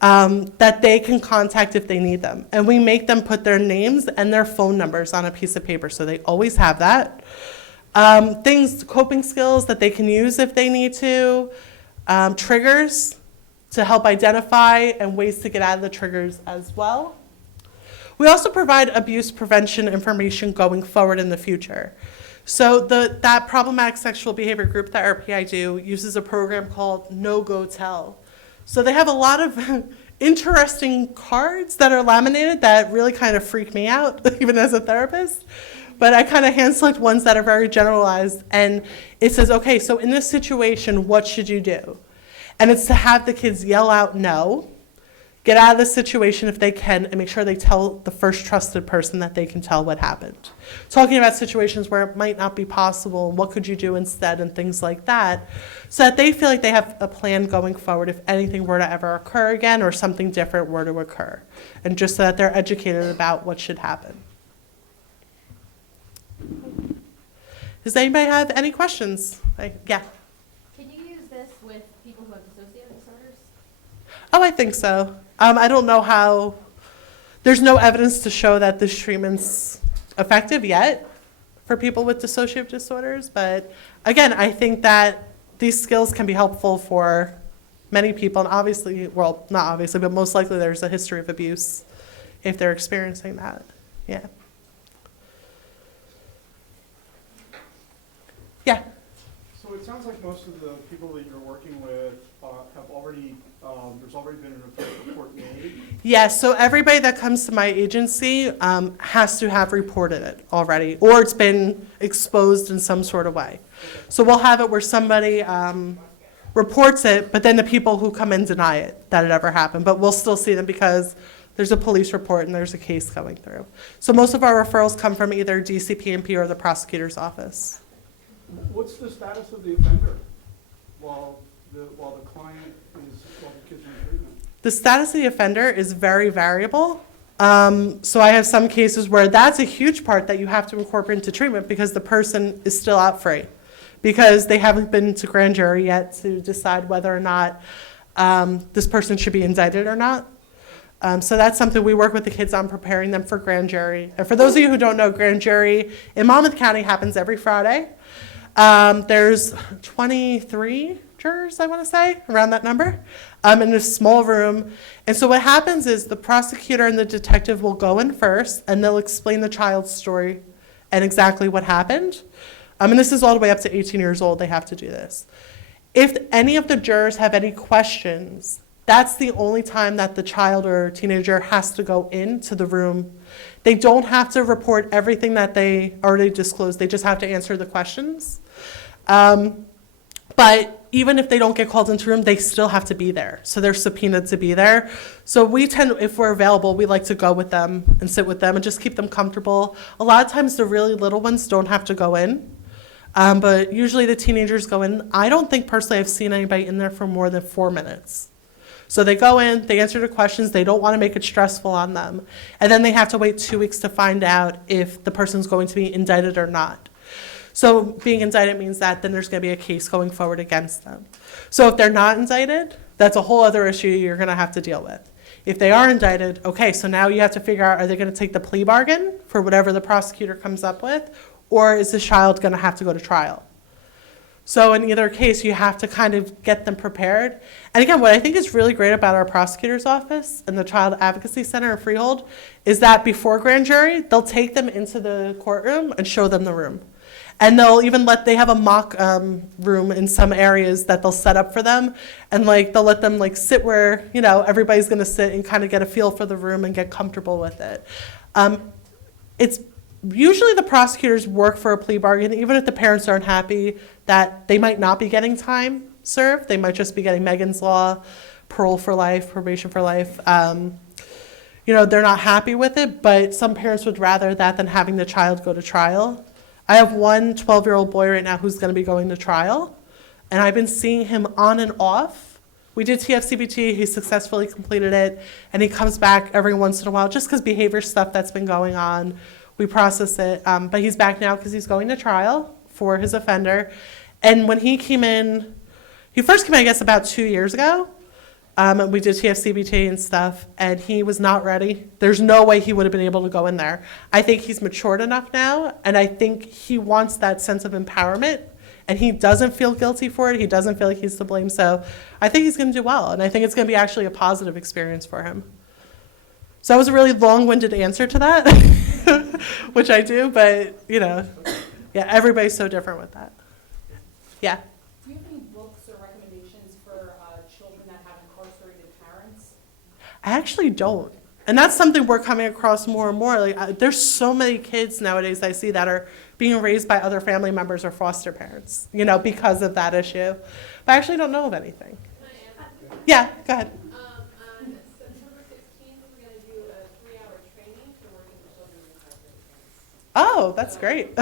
that they can contact if they need them. And we make them put their names and their phone numbers on a piece of paper, so they always have that. Coping skills that they can use if they need to, triggers to help identify, and ways to get out of the triggers as well. We also provide abuse prevention information going forward in the future. So that problematic sexual behavior group therapy I do uses a program called No Go Tell. So they have a lot of interesting cards that are laminated that really kind of freak me out, even as a therapist. But I kind of hand select ones that are very generalized. And it says, okay, so in this situation, what should you do? And it's to have the kids yell out no, get out of the situation if they can, and make sure they tell the first trusted person that they can tell what happened. Talking about situations where it might not be possible, and what could you do instead, and things like that, so that they feel like they have a plan going forward if anything were to ever occur again or something different were to occur, and just so that they're educated about what should happen. Does anybody have any questions? Yeah. Can you use this with people who have dissociative disorders? Oh, I think so. I don't know how, there's no evidence to show that this treatment's effective yet for people with dissociative disorders, but again, I think that these skills can be helpful for many people, and obviously, well, not obviously, but most likely there's a history of abuse if they're experiencing that. Yeah. Yeah. So it sounds like most of the people that you're working with have already, there's already been a report made. Yes, so everybody that comes to my agency has to have reported it already, or it's been exposed in some sort of way. So we'll have it where somebody reports it, but then the people who come in deny it, that it ever happened. But we'll still see them because there's a police report and there's a case going through. So most of our referrals come from either DCPMP or the prosecutor's office. What's the status of the offender while the client is, while the kid's in treatment? The status of the offender is very variable. So I have some cases where that's a huge part that you have to incorporate into treatment because the person is still out free, because they haven't been to grand jury yet to decide whether or not this person should be indicted or not. So that's something we work with the kids on, preparing them for grand jury. And for those of you who don't know, grand jury in Monmouth County happens every Friday. There's 23 jurors, I want to say, around that number, in a small room. And so what happens is the prosecutor and the detective will go in first, and they'll explain the child's story and exactly what happened. And this is all the way up to 18 years old, they have to do this. If any of the jurors have any questions, that's the only time that the child or teenager has to go into the room. They don't have to report everything that they already disclosed. They just have to answer the questions. But even if they don't get called into the room, they still have to be there. So they're subpoenaed to be there. So we tend, if we're available, we like to go with them and sit with them and just keep them comfortable. A lot of times the really little ones don't have to go in. But usually the teenagers go in. I don't think personally I've seen anybody in there for more than 4 minutes. So they go in, they answer the questions, they don't want to make it stressful on them. And then they have to wait 2 weeks to find out if the person's going to be indicted or not. So being indicted means that then there's going to be a case going forward against them. So if they're not indicted, that's a whole other issue you're going to have to deal with. If they are indicted, okay, so now you have to figure out, are they going to take the plea bargain for whatever the prosecutor comes up with, or is the child going to have to go to trial? So in either case, you have to kind of get them prepared. And again, what I think is really great about our prosecutor's office and the Child Advocacy Center in Freehold is that before grand jury, they'll take them into the courtroom and show them the room. And they'll even they have a mock room in some areas that they'll set up for them. And they'll let them sit where, everybody's gonna sit and kind of get a feel for the room and get comfortable with it. It's usually the prosecutors work for a plea bargain, even if the parents aren't happy that they might not be getting time served. They might just be getting Megan's Law, parole for life, probation for life. They're not happy with it, but some parents would rather that than having the child go to trial. I have one 12-year-old boy right now who's going to be going to trial, and I've been seeing him on and off. We did TFCBT, he successfully completed it, and he comes back every once in a while just because behavior stuff that's been going on. We process it, but he's back now because he's going to trial for his offender. And when he came in, he first came in, I guess, about 2 years ago. We did TFCBT and stuff, and he was not ready. There's no way he would have been able to go in there. I think he's matured enough now, and I think he wants that sense of empowerment, and he doesn't feel guilty for it. He doesn't feel like he's to blame. So I think he's going to do well, and I think it's going to be actually a positive experience for him. So that was a really long-winded answer to that, which I do, but, yeah, everybody's so different with that. Yeah. Do you have any books or recommendations for children that have incarcerated parents? I actually don't. And that's something we're coming across more and more. There's so many kids nowadays I see that are being raised by other family members or foster parents, because of that issue. But I actually don't know of anything. Yeah, go ahead. On September 16th, we're going to do a 3-hour training for working with children with incarcerated parents. Oh, that's great.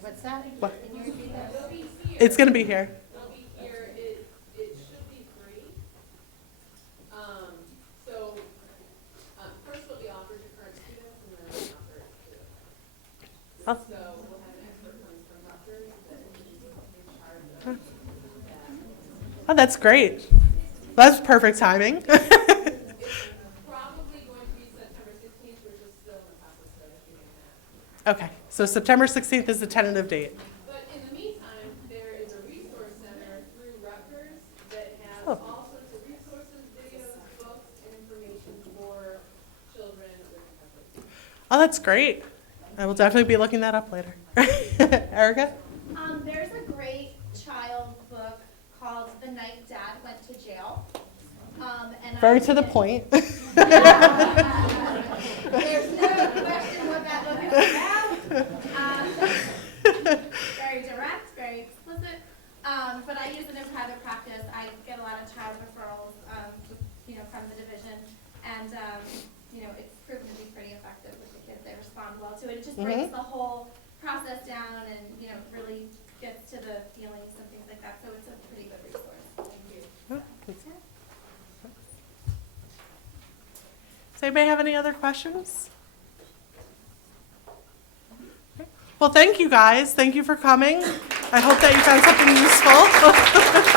What's that? What? Can you repeat that? They'll be here. It's going to be here. They'll be here. It should be free. So first it'll be offered to current students and then it'll be offered to Oh. So we'll have an expert coming from Rutgers that is in charge of that. Oh, that's great. That's perfect timing. It's probably going to be September 16th. We're just still in the process of doing that. Okay, so September 16th is the tentative date. But in the meantime, there is a resource center through Rutgers that has Oh. all sorts of resources, videos, books, and information for children with recovery. Oh, that's great. I will definitely be looking that up later. Erica? There's a great child book called The Night Dad Went to Jail. And Very I to the did- point. There's no question what that book is about. Very direct, very explicit. But I use it in private practice. I get a lot of child referrals, from the division. And, it's proven to be pretty effective with the kids. They respond well to it. It just breaks the whole process down and, really gets to the feelings and things like that. So it's a pretty good resource. Thank you. Does anybody have any other questions? Well, thank you guys. Thank you for coming. I hope that you found something useful.